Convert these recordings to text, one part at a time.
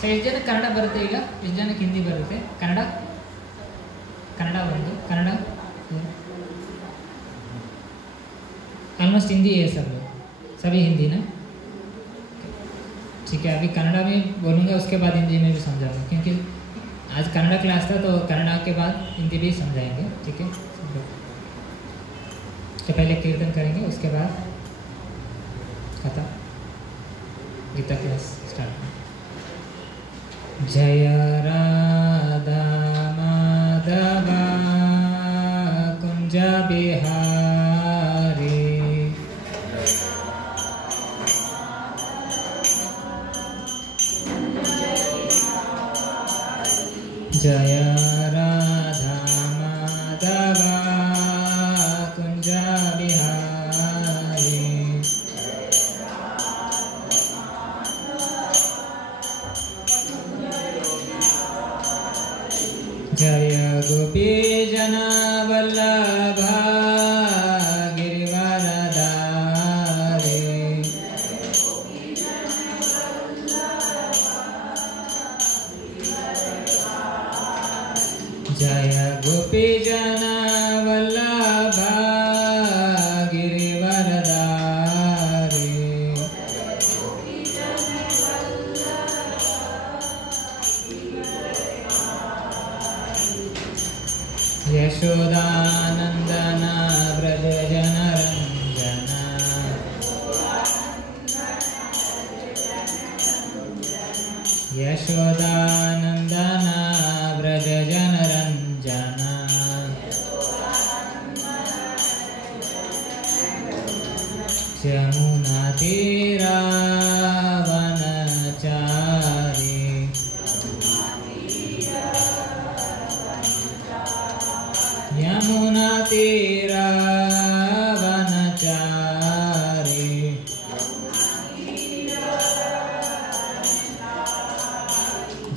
So ಎಷ್ಟು ಜನಕ್ಕೆ ಕನ್ನಡ ಬರುತ್ತೆ ಈಗ? ಎಷ್ಟು ಜನಕ್ಕೆ ಹಿಂದಿ ಬರುತ್ತೆ? ಕನ್ನಡ ಒಂದು कन्नड़ ऑलमोस्ट हिंदी है सब लोग, सभी हिंदी ना? ठीक है, अभी कन्नड़ा में बोलूँगा, उसके बाद हिंदी में भी समझाऊंगा, क्योंकि आज कन्नड़ा क्लास था तो कन्नड़ा के बाद हिंदी भी समझाएंगे। ठीक है, तो पहले कीर्तन करेंगे, उसके बाद कथा गीता क्लास स्टार्ट। जय राधा माधवा कुंज बिहारी, जय राधा माधवा कुंज बिहारी, जय गोपी जना वल्लभा गिरिवरधारी, जय गोपी जना वल्लभा गिरिवरधारी, यशोदानंदन व्रज जनरंजन, यशोदानंदन व्रज जनरंजन, यमुना तीरा वनचारी, यमुना तीरा वनचारी,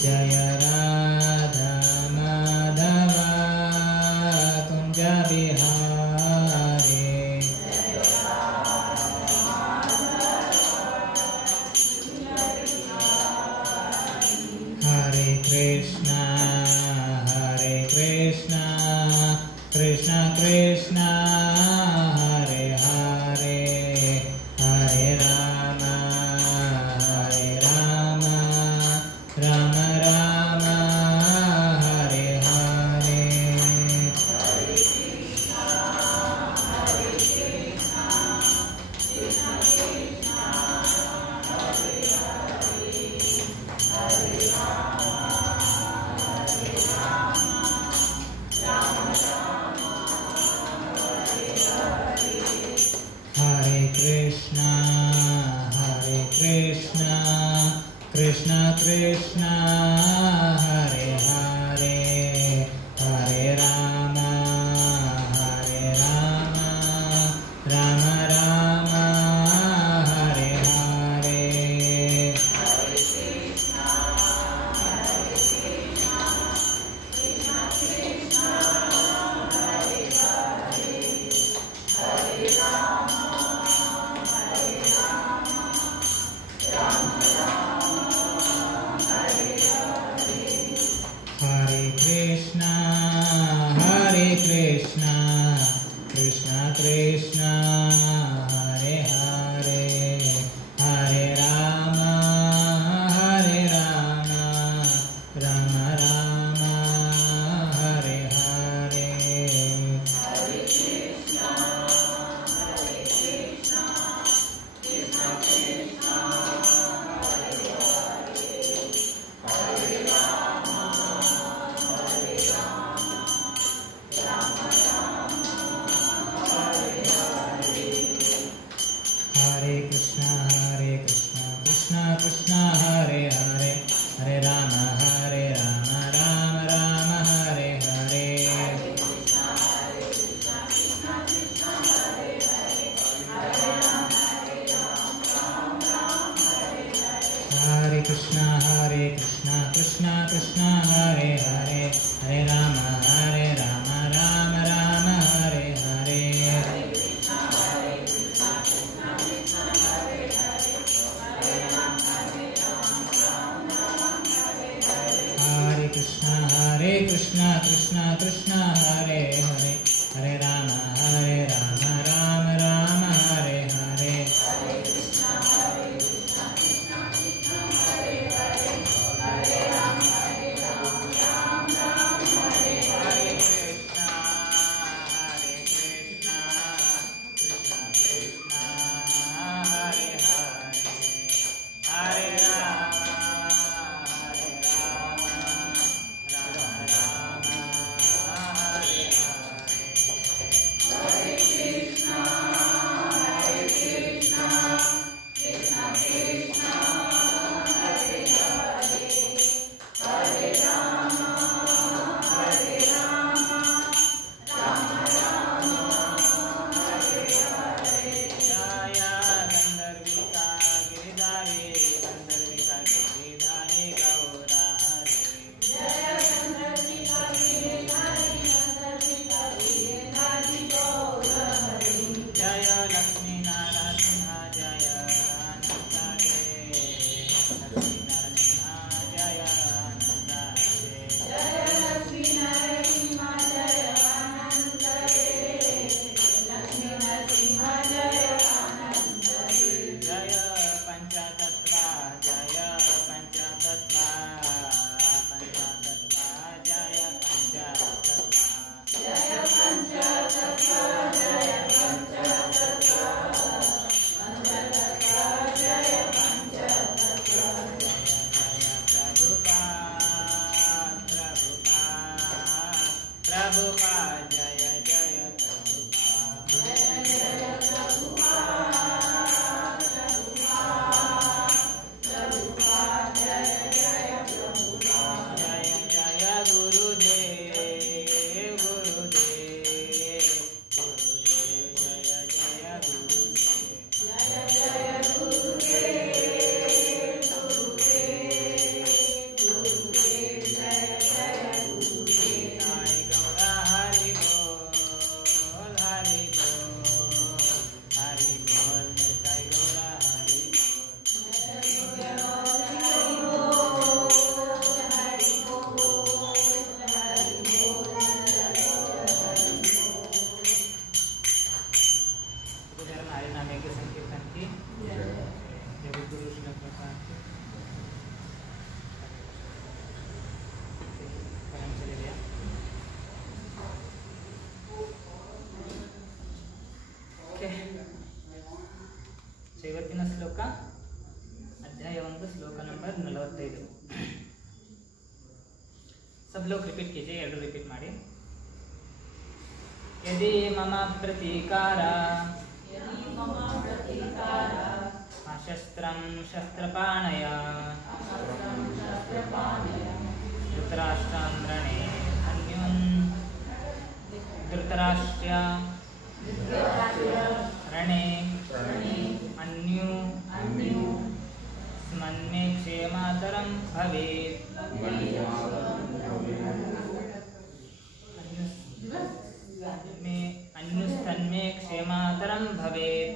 जय राधा माधवा कुंज बिहारी, हरे कृष्णा कृष्ण कृष्ण हरे हरे, हरे राम राम राम हरे हरे, हरे कृष्णा कृष्ण कृष्ण हरे हरे, हरे राम राम राम हरे हरे, हरे कृष्णा कृष्ण कृष्ण हरे हरे, हरे राम राम राम हरे हरे, हरे कृष्णा कृष्ण कृष्ण हरे हरे, हरे राम राम राम हरे हरे, हरे कृष्णा कृष्ण कृष्ण हरे हरे, हरे राम राम राम हरे हरे, कृष्ण कृष्ण कृष्ण हरे हरे हरे राम राम राम हरे हरे ಇವತ್ತಿನ ಶ್ಲೋಕ ಅಧ್ಯಾಯ 1 ಶ್ಲೋಕ ನಂಬರ್ 45. सब लोग रिपीट कीजिए, ಎರಡು रिपीट ಮಾಡಿ. यदि मम प्रतीकारा अशस्त्रं शस्त्रपाणय धृतराष्ट्रं रणे अन्युन् धृतराष्ट्र रणे अन्यु स्मन्मे क्षेमातरं भवेत् अन्युस्तन्मे क्षेमातरं भवेत्.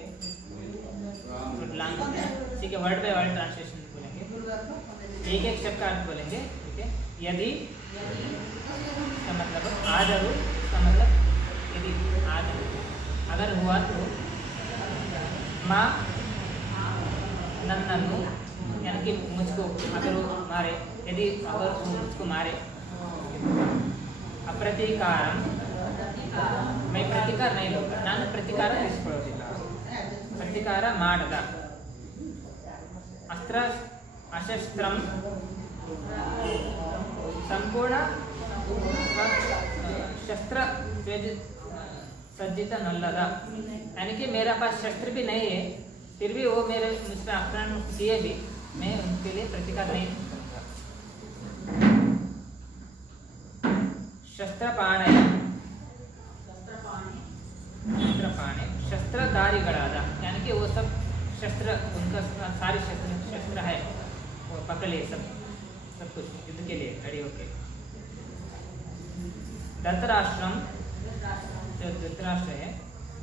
ठीक है, वर्ड बाय वर्ड ट्रांसलेशन बोलेंगे, एक एक शब्द का अर्थ बोलेंगे. ठीक है, यदि का मतलब आदरू का मतलब यदि आदरू अगर हुआ तो माँ नन्ननु यानी कि मुझको अगर वो मारे, यदि अगर वो मुझको मारे. अप्रतीकारं मैं प्रतिकार नहीं लूँगा, ನಾನು ಪ್ರತಿಕಾರ ಇಸ್ಕೊಳ್ಳೋದಿಲ್ಲ. ಪ್ರತಿಕಾರ ಮಾಡದ. ಅಸ್ತ್ರ ಅಶಸ್ತ್ರಂ संपूर्ण शस्त्र सज्जित नल्लदा, यानी कि मेरा पास शस्त्र भी नहीं है, फिर भी वो मेरे मुझसे आक्रमण किए भी मैं उनके लिए प्रतिकार नहीं करूँगा. शस्त्रपाणे शस्त्रधारीगढ़ाद, यानी कि वो सब शस्त्र उनका सारे शस्त्र है वो पकड़ लिए सब कुछ युद्ध के लिए खड़े होके. धृतराष्ट्रम जो धृतराष्ट्र है,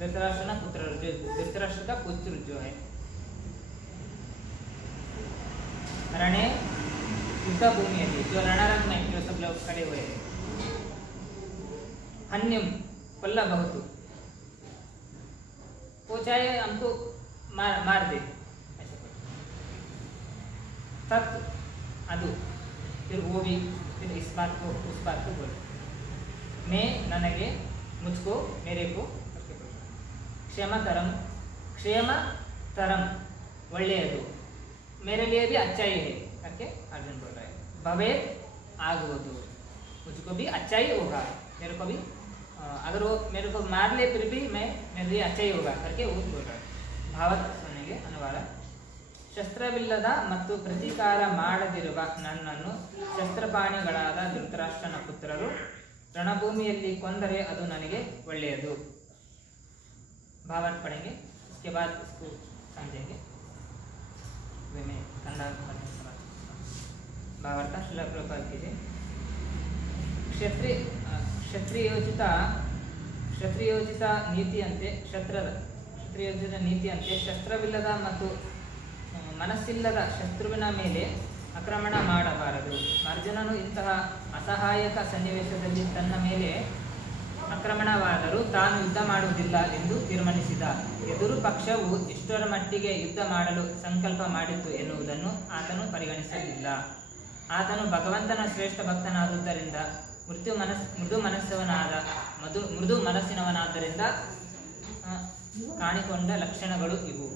धृतराष्ट्र ना पुत्र, जो धृतराष्ट्र का पुत्र जो है. रणे युद्ध भूमि है, जो रणरंग में जो सब लोग खड़े हुए हैं हन्यम कोल्लಬಹುದು, वो चाहे हमको मार दे, ऐसा तत् अदु, फिर वो भी फिर इस बात को उस बात को बोले, मैं ನನಗೆ मुझको मेरे को क्षेमतरम ಒಳ್ಳೆಯದು, मेरे लिए भी अच्छा ही है करके अर्जुन बोल रहा है। भवे आगुವುದು, मुझको भी अच्छा ही होगा, मेरे को भी अगर वो मेरे को मार ले फिर भी मेरे लिए अच्छा ही होगा करके वो बोल रहा है। ಭಾವತ್ ಸೊನ್ನೆಗೆ ಅನುವಾದ, ಶಸ್ತ್ರವಿಲ್ಲದ ಮತ್ತು ಪ್ರತೀಕಾರ ಮಾಡದಿರುವ ನನ್ನನ್ನು ಶಸ್ತ್ರಪಾಣಿಗಳಾದ ಧೃತರಾಷ್ಟ್ರನ ಪುತ್ರರು ರಣಭೂಮಿಯಲ್ಲಿ ಕೊಂದರೆ ಅದು ನನಗೆ ಒಳ್ಳೆಯದು। ಭಾವಾರ್ಥ पढ़ेंगे, उसके बाद इसको समझेंगे। मैं कन्नड़ भावार्थ श्रील प्रभुपाद कीजिए। ಕ್ಷತ್ರಿಯೋಚಿತ ನೀತಿಯಂತೆ ಕ್ಷತ್ರಿಯೋಚಿತ ನೀತಿಯಂತೆ ಶಸ್ತ್ರವಿಲ್ಲದ ಮತ್ತು ಮನಸ್ಸಿಲ್ಲದ ಶತ್ರುವಿನ ಮೇಲೆ ಆಕ್ರಮಣ ಮಾಡಬಾರದು। ಅರ್ಜುನನು ಇಂತಹ ಅಸಹಾಯಕ ಸನ್ನಿವೇಶದಲ್ಲಿ ತನ್ನ ಮೇಲೆ ಆಕ್ರಮಣವಾದರೂ ತಾನು ಯುದ್ಧ ಮಾಡುವುದಿಲ್ಲ ಎಂದು ತೀರ್ಮಾನಿಸಿದ। ಎದುರು ಪಕ್ಷವು ಇಷ್ಟರ ಮಟ್ಟಿಗೆ ಯುದ್ಧ ಮಾಡಲು ಸಂಕಲ್ಪ ಮಾಡಿತ್ತು ಎನ್ನುವುದನ್ನು ಆತನು ಪರಿಗಣಿಸಲಿಲ್ಲ। ಆತನು ಭಗವಂತನ ಶ್ರೇಷ್ಠ ಭಕ್ತನಾದುದರಿಂದ ಮೃದು ಮನಸ್ಸಿನವನಾದ್ದರಿಂದ ಕಾಣಿಕೊಂಡ ಲಕ್ಷಣಗಳು ಇವು।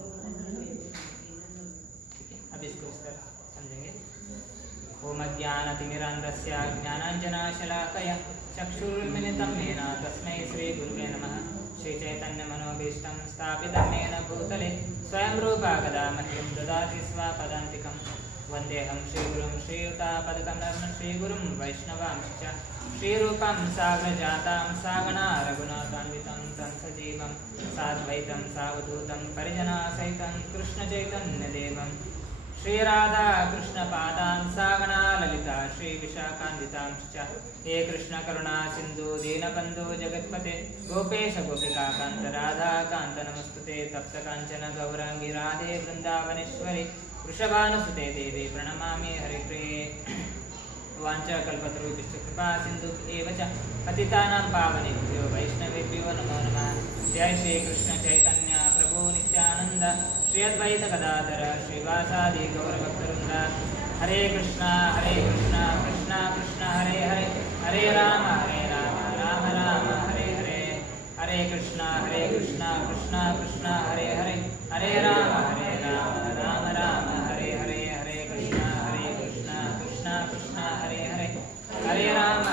ಓಂ ಅಜ್ಞಾನತಿಮಿರಾಂಧಸ್ಯ ಜ್ಞಾನಾಂಜನಶಲಾಕಯ ಚಕ್ಷುರುನ್ಮಿಲಿತಂ ಯೇನ ತಸ್ಮೈ ಶ್ರೀ ಗುರುವೇ ನಮಃ। ಶ್ರೀಚೈತನ್ಯಮನೋಭೀಷ್ಟಂ ಸ್ಥಾಪಿತಂ ಯೇನ ಭೂತಲೆ ಸ್ವಯಂ ರೂಪಾ ಗದಾ ಮಹ್ಯಂ ದದಾತಿ ಸ್ವಪದಾಂತಿಕಂ। ವಂದೇಹಂ ಶ್ರೀಗುರುಂ ಶ್ರೀಯುತಾಪದಕಮಲಂ ಶ್ರೀಗುರುಂ ವೈಷ್ಣವಾಂಶ್ಚ ಶ್ರೀರೂಪಂ ಸಾಗ್ರಜಾತಾಂ ಸಾಗಣಾ ರಘುನಾಥಾನ್ವಿತಂ तं सजीवं साद्वैतं सावधूतं परिजनासहितं कृष्णचैतन्यदेवं श्रीराधा कृष्णपादां सागणा ललिता श्रीविशाखान्वितांश्च हे कृष्णकरुणा सिन्धु दीनबन्धो जगत्पते गोपेश गोपिकान्त राधाकान्त नमस्तुते। तप्तकाञ्चन गौराङ्गी राधे वृन्दावनेश्वरि वृषभानुसुते देवी प्रणमामि हरिप्रिये। वाञ्छाकल्पतरुभ्यश्च कृपा सिन्धु एव च पतितानां पावनेभ्यो वैष्णवेभ्यो नमो नमः। जय श्री कृष्ण चैतन्य प्रभु नित्यानंद श्री अद्वैत गदाधर श्रीवासादि गौरभक्तवृंद। हरे कृष्णा कृष्णा कृष्णा हरे हरे, हरे राम राम राम हरे हरे। हरे कृष्णा कृष्णा कृष्णा हरे हरे, हरे राम राम राम हरे हरे। हरे कृष्णा कृष्णा कृष्णा हरे हरे, हरे राम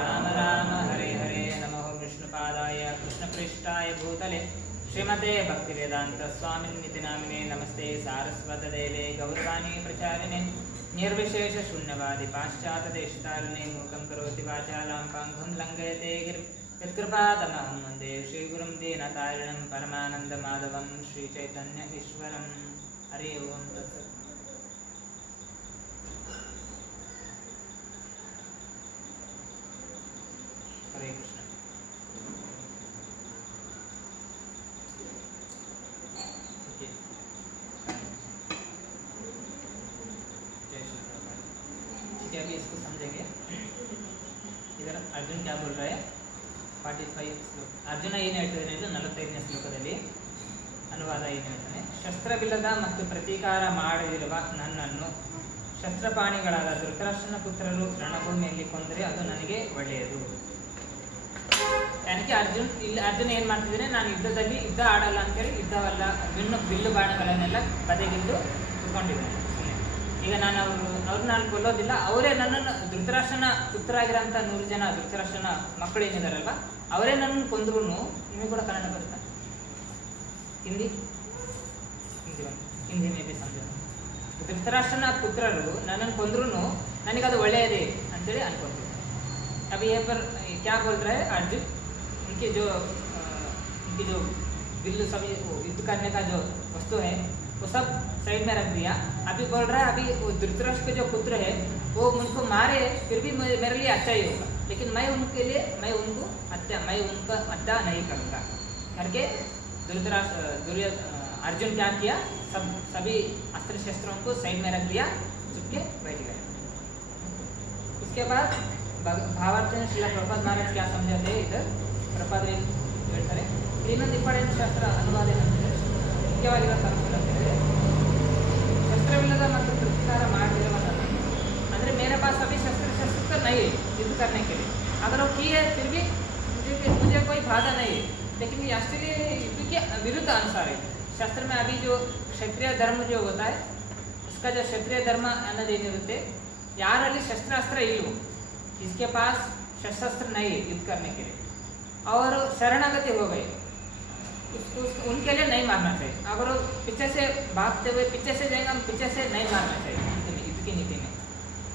राम राम हरे हरे। नमो विष्णुपादाय कृष्णप्रेष्ठाय भूतले श्रीमते भक्तिवेदांत स्वामिनिति नामिने। नमस्ते सारस्वतदेवे गौरवाणी प्रचारिणे निर्विशेष शून्यवादी पाश्चात्यदेशतारिणे। मूकं करोति वाचालां पाङ्गुं लङ्घयते गिरिं यत्कृपातमहं वन्दे श्रीगुरुं दीनतारिणं परमानन्दमाधवं श्रीचैतन्य ईश्वरम्। हरि ओं तत्सत्। हरे कृष्ण। ठीक है, अभी इसको समझेंगे। इधर अर्जुन क्या बोल रहा है, 45 श्लोक अर्जुन ಏನು ಹೇಳ್ತಿದ್ದಾನೆ ಇದು 45ನೇ ಶ್ಲೋಕದಲ್ಲಿ ಅನುವಾದ ಏನು ಹೇಳ್ತಾನೆ। ಶಸ್ತ್ರವಿಲ್ಲದ ಮತ್ತು ಪ್ರತೀಕಾರ ಮಾಡದಿರುವ ನನ್ನನ್ನು ಶಸ್ತ್ರಪಾಣಿಗಳಾದ ಧೃತರಾಷ್ಟ್ರನ ಪುತ್ರರು ರಣಭೂಮಿಯಲ್ಲಿ ಕೊಂದರೆ ಅದು ನನಗೆ ಒಳ್ಳೆಯದು। ಯಾಕೆ ಅರ್ಜುನ್ ಏನು ಮಾಡ್ತಿದ್ದಾನೆ, ನಾನು ಯುದ್ಧದಲ್ಲಿ ಯುದ್ಧ ಆಡಲ್ಲ ಅಂತೇಳಿ ಯುದ್ಧವಲ್ಲ ಬಿಲ್ಲು ಬಾಣಗಳನ್ನೆಲ್ಲ ಬದೆಗಿದ್ದು ಕುತ್ಕೊಂಡಿದ್ದಾನೆ ಸುಮ್ಮನೆ। ಈಗ ನಾನು ನಾನು ಕೊಲ್ಲೋದಿಲ್ಲ, ಅವರೇ ನನ್ನನ್ನು ಧೃತರಾಷ್ಟ್ರನ ಪುತ್ರ ಆಗಿರೋಂಥ 100 ಜನ ಧೃತರಾಷ್ಟ್ರನ ಮಕ್ಕಳು ಏನಿದಾರಲ್ವ ಅವರೇ ನನ್ನನ್ನು ಕೊಂದ್ರೂ, ನಿಮಗೆ ಕೂಡ ಕನ್ನಡ ಬರುತ್ತಾ? ಹಿಂದಿ ಮೇ ಬಿ ಸಮझ। ಧೃತರಾಷ್ಟ್ರನ ಪುತ್ರರು ನನ್ನನ್ನು ಕೊಂದ್ರೂ ನನಗದು ಒಳ್ಳೆಯದೇ ಅಂತೇಳಿ ಅನ್ಕೊಂತೀನಿ। अभी यहाँ पर क्या बोल रहा है अर्जुन, उनकी जो बिल्लू सब युद्ध करने का जो वस्तु है वो सब साइड में रख दिया। अभी बोल रहा है अभी वो धृतराष्ट्र के जो पुत्र है वो मुझको मारे फिर भी मेरे लिए अच्छा ही होगा, लेकिन मैं उनका हत्या नहीं करूँगा करके अर्जुन क्या किया, सभी अस्त्र शस्त्रों को साइड में रख दिया, चुपके बैठ गए। उसके बाद ಭಾವಾರ್ಥನ ಶ್ರೀಲ ಪ್ರಭುಪಾದ ಮಹಾರಾಜ್ क्या समझाते हैं इधर ಪ್ರಭುಪಾದ ಹೇಳ್ತಾರೆ ಇನ್ನೊಂದು ಇಂಪಾರ್ಟೆಂಟ್ ಶಾಸ್ತ್ರ ಅನುವಾದ ಏನಂದ್ರೆ ಮುಖ್ಯವಾಗಿರೋ ತರಫ ಹೇಳಿದ್ರೆ ಶಸ್ತ್ರವಿಲ್ಲದ ಮತ್ತು ಪ್ರತಿಕಾರ ಮಾಡದಿರುವವನನ್ನು ಅಂದರೆ मेरे पास अभी शस्त्र नहीं है युद्ध करने के लिए अगर वो की है फिर भी मुझे कोई बाधा नहीं है लेकिन ये एक्चुअली युद्ध के विरुद्ध अनुसार है शास्त्र में अभी जो क्षत्रिय धर्म जो होता है उसका जो क्षत्रिय धर्म ಅನ್ನೋದೇನಿರುತ್ತೆ ಯಾರಲ್ಲಿ ಶಸ್ತ್ರಾಸ್ತ್ರ ಇಲ್ಲವೋ जिसके पास शस्त्र नहीं है युद्ध करने के लिए और शरणागति हो गए उनके लिए नहीं मारना चाहिए अगर वो पीछे से भागते हुए पीछे से जाएंगे हम पीछे से नहीं मारना चाहिए युद्ध की नीति में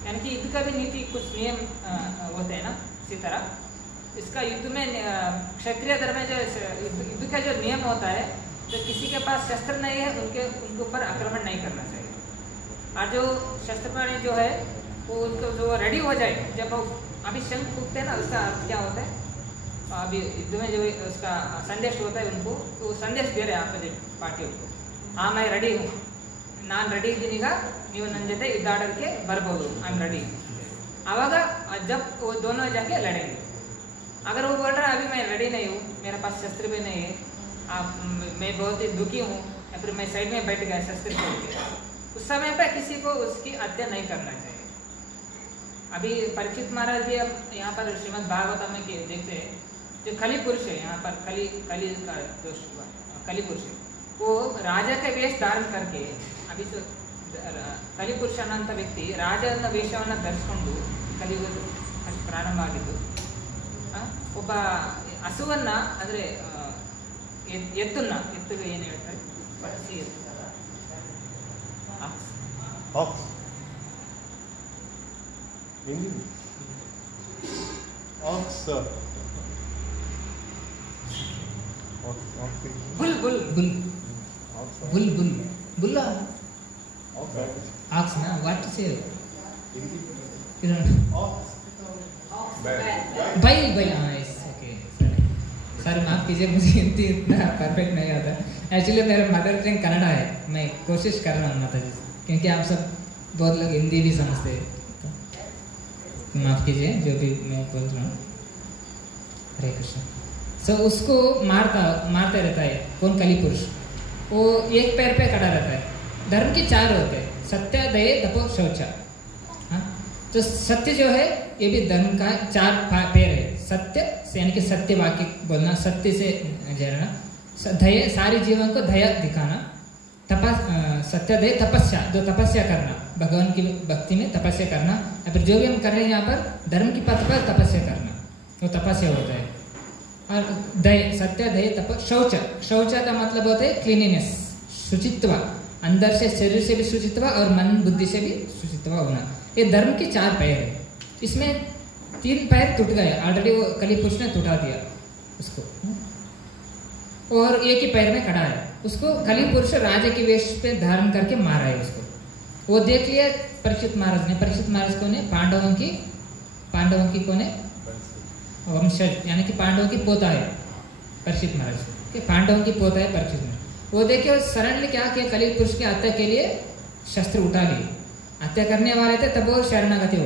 यानी कि युद्ध का भी नीति कुछ नियम होते हैं ना इसी तरह इसका युद्ध में क्षत्रिय धर्म में जो युद्ध का जो नियम होता है जो किसी के पास शस्त्र नहीं है उनके ऊपर आक्रमण नहीं करना चाहिए और जो शस्त्रपाणी जो है वो उनको जो रेडी हो जाए जब वो अभी शंख फूकते हैं ना उसका अर्थ क्या होता है अभी युद्ध में जो उसका संदेश होता है उनको तो संदेश दे रहे हैं आपके पार्टियों को हाँ मैं रेडी हूँ ನಾನು ರೆಡಿ ಇದ್ದೀನೀಗ ನೀವು ನನ್ನ ಜೊತೆ ಯುದ್ಧಾಡೋಕ್ಕೆ ಬರ್ಬೋದು आई एम रेडी आवाग जब वो दोनों जाके लड़ेंगे अगर वो बोल रहा है अभी मैं रेडी नहीं हूँ मेरे पास शस्त्र भी नहीं है मैं बहुत ही दुखी हूँ या फिर मैं साइड में बैठ गया शस्त्र छोड़ के उस समय पर किसी को उसकी हत्या नहीं करना चाहिए अभी परीक्षित महाराज भी अब यहाँ पर श्रीमद् भागवतम में देखते हैं जो कली पुरुष है यहाँ पर कली का दोष हुआ कली पुरुष है वो राजा का वेश धारण करके अभी तो कली पुरुष ಅನ್ನುವಂಥ ವ್ಯಕ್ತಿ ರಾಜನ ವೇಷವನ್ನು ಧರಿಸಿಕೊಂಡು ಕಲಿಯುಗ ಪ್ರಾರಂಭ ಆಗಿದ್ದು ಒಬ್ಬ ಹಸುವನ್ನ ಅಂದರೆ ಎತ್ತುಗೆ ಏನು ಹೇಳ್ತಾರೆ bull ox na what to say you know बैल yes okay sorry माफ कीजिए मुझे हिंदी इतना परफेक्ट नहीं आता एक्चुअली मेरा मदर टंग कन्नड़ा है मैं कोशिश कर रहा हूँ माता जी क्योंकि आप सब बहुत लोग हिंदी भी समझते हैं तो माफ कीजिए जो भी मैं बोल रहा हूँ हरे कृष्ण सो उसको मारते रहता है कौन कली पुरुष वो एक पैर पे खड़ा रहता है धर्म के चार होते हैं सत्य दया तपो शौच हाँ तो सत्य जो है ये भी धर्म का चार पैर है सत्य से यानी कि सत्य वाक्य बोलना सत्य से जरना दया सारे जीवन को दया दिखाना सत्य दया तपस्या जो तपस्या करना भगवान की भक्ति में तपस्या करना या फिर जो भी हम कर रहे हैं यहाँ पर धर्म की पथ पर तपस्या करना वो तपस्या होता है और दया सत्य दया तप शौच का मतलब होता है क्लीनिनेस शुचित्व अंदर से शरीर से भी शुचित्व और मन बुद्धि से भी शुचित्व होना ये धर्म के चार पैर है इसमें 3 पैर टूट गए ऑलरेडी वो कली पुरुष ने टूटा दिया उसको और एक ही पैर में खड़ा है उसको कली पुरुष राजा के वेश पे धारण करके मारा है उसको वो देख लिया परीक्षित महाराज को ने पांडवों की को ने वंशज यानी कि पांडवों की पोता है परीक्षित महाराज के पांडवों की पोता है परीक्षित महाराज वो देखिए सडनली क्या किया कली पुरुष की हत्या के लिए शस्त्र उठा लिए हत्या करने वाले थे तब वो शरणागति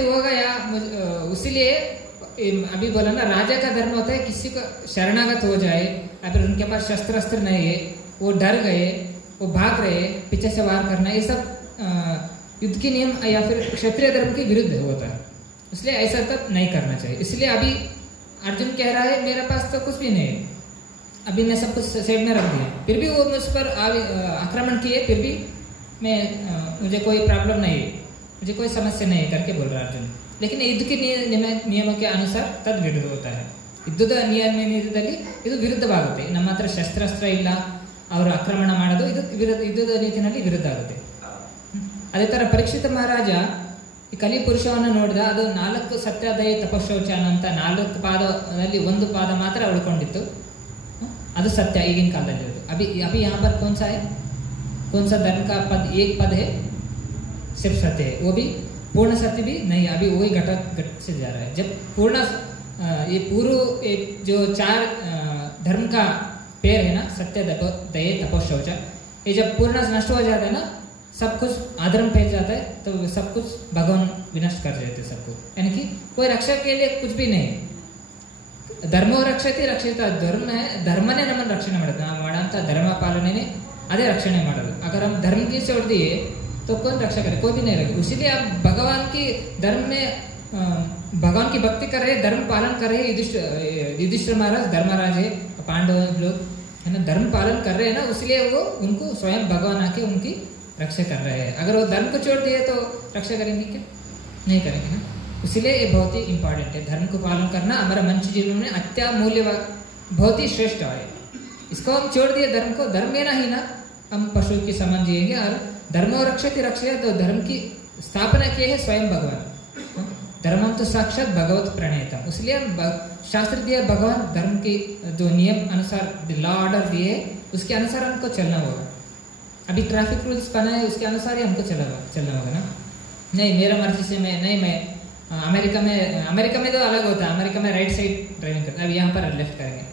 हो गया उसीलिए अभी बोला ना राजा का धर्म होता है किसी को शरणागत हो जाए या फिर उनके पास शस्त्र नहीं है वो डर गए वो भाग रहे पीछे से वार करना ये सब युद्ध के नियम या फिर क्षत्रिय धर्म के विरुद्ध होता है इसलिए ऐसा तब नहीं करना चाहिए इसलिए अभी अर्जुन कह रहा है मेरे पास तो कुछ भी नहीं है अभी मैं सब कुछ साइड में रख दिया फिर भी वो मुझ पर आक्रमण किए फिर भी मैं मुझे कोई प्रॉब्लम नहीं है मुझे कोई समस्या नहीं है करके बोल रहा अर्जुन लेकिन युद्ध के नियमों के अनुसार तद विरुद्ध होता है ಯುದ್ಧದ ನಿಯಮದಲ್ಲಿ ಇದು ವಿರುದ್ಧವಾಗುತ್ತೆ ನಮ್ಮ ಹತ್ರ ಶಸ್ತ್ರಾಸ್ತ್ರ ಇಲ್ಲ ಅವರು ಆಕ್ರಮಣ ಮಾಡೋದು ಇದು ಯುದ್ಧದ ನೀತಿನಲ್ಲಿ ವಿರುದ್ಧ ಆಗುತ್ತೆ ಅದೇ ಥರ ಪರೀಕ್ಷಿತ ಮಹಾರಾಜ ಈ ಕಲಿ ಪುರುಷವನ್ನು ನೋಡಿದ ಅದು 4 ಸತ್ಯದಯ ತಪಶೌಚ ಅಂತ 4 ಪಾದದಲ್ಲಿ ಒಂದು ಪಾದ ಮಾತ್ರ ಉಳ್ಕೊಂಡಿತ್ತು ಅದು सत्य ಈಗಿನ ಕಾಲದಲ್ಲಿ ಇರೋದು अभी यहाँ पर कौन सा धर्म का पद एक पद है सिर्फ सत्य है वो भी पूर्ण सत्य भी नहीं अभी वही घट से जा रहा है जब पूर्ण ये पूर्व जो 4 धर्म का पैर है ना सत्य दया तपो शौच ये जब पूर्ण नष्ट हो जाता है ना सब कुछ अधर्म फैल जाता है तो सब कुछ भगवान विनष्ट कर देते सबको, यानी कि कोई रक्षा के लिए कुछ भी नहीं. ಧರ್ಮೋ ರಕ್ಷತೆ ರಕ್ಷಿತ ಧರ್ಮನೇ ನಮ್ಮನ್ನು ರಕ್ಷಣೆ ಮಾಡುತ್ತೆ. ನಾವು ಮಾಡೋಂಥ ಧರ್ಮ ಪಾಲನೆ ಅದೇ ರಕ್ಷಣೆ ಮಾಡೋದು. अगर हम धर्म की छोड़ दिए तो कौन रक्षा करे, कोई भी नहीं रहेगा. इसीलिए आप भगवान की धर्म में भगवान की भक्ति कर रहे, धर्म पालन कर रहे. युधिष्ठिर महाराज धर्मराज है, पांडव लोग है ना, धर्म पालन कर रहे हैं ना, इसलिए वो उनको स्वयं भगवान आके उनकी रक्षा कर रहे हैं. अगर वो धर्म को छोड़ दिए तो रक्षा करेंगे क्या, नहीं करेंगे ना. इसलिए ये बहुत ही इंपॉर्टेंट है. धर्म को पालन करना हमारा मनुष्य जीवन में अत्यामूल्य बहुत ही श्रेष्ठ है. इसको हम छोड़ दिए धर्म को, धर्म में ना ही ना हम पशु के समान जिएंगे. और धर्म और रक्षते रक्षे, तो धर्म की स्थापना की है स्वयं भगवान. धर्मम तो साक्षात भगवत प्रणेतम. इसलिए हम शास्त्र दिया भगवान धर्म के जो नियम अनुसार लॉ ऑर्डर दिए उसके अनुसार हमको चलना होगा. अभी ट्रैफिक रूल्स बनाए उसके अनुसार ही हमको चलना होगा ना. नहीं मेरा मर्जी से मैं नहीं, मैं अमेरिका में तो अलग होता है. अमेरिका में राइट साइड ड्राइविंग करता है, अब यहाँ पर लेफ्ट करेंगे.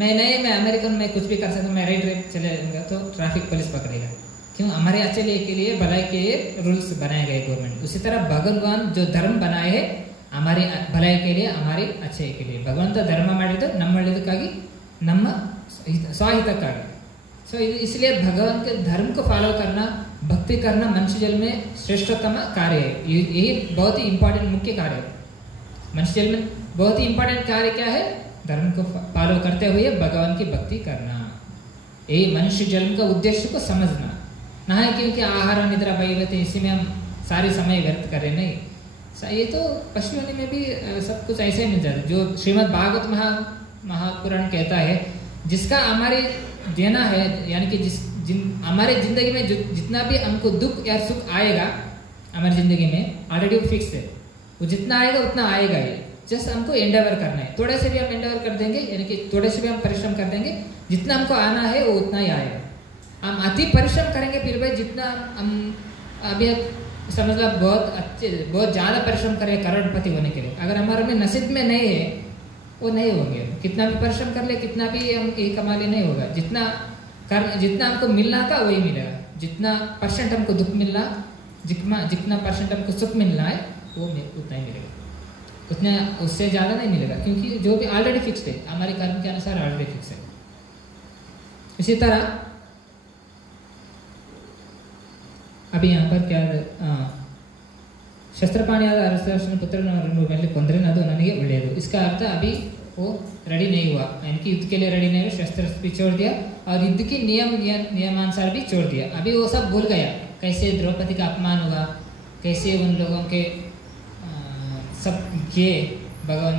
मैं अमेरिकन में कुछ भी कर सकता हूँ, मैं राइट चलेगा तो ट्रैफिक पुलिस पकड़ेगा. क्यों, हमारे अच्छे के लिए भलाई के रूल्स बनाए गए गवर्नमेंट. उसी तरह भगवान जो धर्म बनाए हैं हमारी भलाई के लिए, हमारे अच्छे के लिए. ಭಗವಂತ ಧರ್ಮ ಮಾಡಿದ್ದು ನಮ್ಮ ಒಳ್ಳೆಯದಕ್ಕಾಗಿ, ನಮ್ಮ ಸ್ವಹಿತಕ್ಕಾಗಿ. सो इसलिए भगवान के धर्म को फॉलो करना, भक्ति करना मनुष्य जल में श्रेष्ठतम कार्य है. यही बहुत ही इंपॉर्टेंट मुख्य कार्य है. मनुष्य जल में बहुत ही इंपॉर्टेंट कार्य क्या है, धर्म को फॉलो करते हुए भगवान की भक्ति करना. यही मनुष्य जन्म का उद्देश्य को समझना ना है क्योंकि आहार निद्रा भय रहते इसी में हम सारे समय व्यर्थ करें. नहीं, ये तो पशु योनि में भी सब कुछ ऐसे ही मिल जाता है. जो श्रीमद् भागवत महापुराण कहता है, जिसका हमारे देना है, यानी कि हमारे जिंदगी में जितना भी हमको दुख या सुख आएगा हमारी जिंदगी में ऑलरेडी वो फिक्स है. वो जितना आएगा उतना आएगा ही. जस्ट हमको एंडेवर करना है. थोड़े से भी हम एंडेवर कर देंगे, यानी कि थोड़े से भी हम परिश्रम कर देंगे, जितना हमको आना है वो उतना ही आएगा. हम अति परिश्रम करेंगे फिर भाई जितना हम अभी समझ लो बहुत ज़्यादा परिश्रम करें करोड़पति होने के लिए, अगर हमारे में नसीब में नहीं है वो नहीं होंगे. कितना भी परिश्रम कर ले, कितना भी हम ये कमा ले, नहीं होगा. जितना हमको मिलना था वही मिलेगा. जितना परसेंट हमको दुख मिलना, जितना परसेंट हमको सुख मिलना है वो उतना ही मिलेगा. उतना उससे ज़्यादा नहीं मिलेगा, क्योंकि जो भी ऑलरेडी फिक्स्ड है, हमारे कर्म के अनुसार ऑलरेडी फिक्स है. इसी तरह अभी यहाँ पर क्या ಶಸ್ತ್ರಪಾಣಿಯಾದ ಅರಸನ ಪುತ್ರನನ್ನು ಮೇಲೆ ಕೊಂದ್ರೇನ ಅದು ನನಗೆ ಒಳ್ಳೆಯದು. इसका अर्थ अभी वो रेडी नहीं हुआ, यानी कि युद्ध के लिए रेडी नहीं हुआ, शस्त्र भी छोड़ दिया और युद्ध के नियमानुसार भी छोड़ दिया. अभी वो सब भूल गया, कैसे द्रौपदी का अपमान हुआ, कैसे उन लोगों के सब किए, भगवान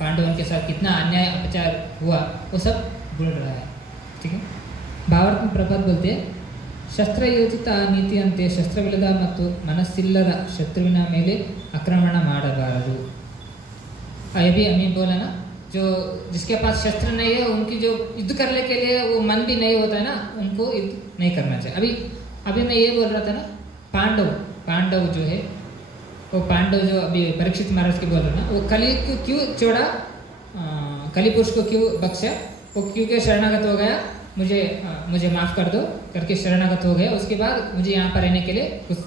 पांडवों के साथ कितना अन्याय अपचार हुआ, वो सब भूल रहा है. ठीक है. ಭಾವಾರ್ಥ ಪ್ರಪಾತ್ बोलते हैं, ಶಸ್ತ್ರಯೋಜಿತ ನೀತಿಯಂತೆ ಶಸ್ತ್ರವಿಲ್ಲದ ಮತ್ತು ಮನಸ್ಸಿಲ್ಲದ ಶತ್ರುವಿನ ಮೇಲೆ आक्रमण ಮಾಡಬಾರದು. अभी अमीन बोला ना, जो जिसके पास शस्त्र नहीं है उनकी जो युद्ध करने के लिए वो मन भी नहीं होता है ना, उनको युद्ध नहीं करना चाहिए. अभी मैं ये बोल रहा था ना, पांडव जो है वो पांडव जो अभी परीक्षित महाराज की बोल रहे ना, वो कली को क्यों छोड़ा, कली पुरुष को क्यों बख्शा, वो क्योंकि शरणागत हो गया, मुझे माफ़ कर दो करके शरणागत हो गया. उसके बाद मुझे यहाँ पर रहने के लिए कुछ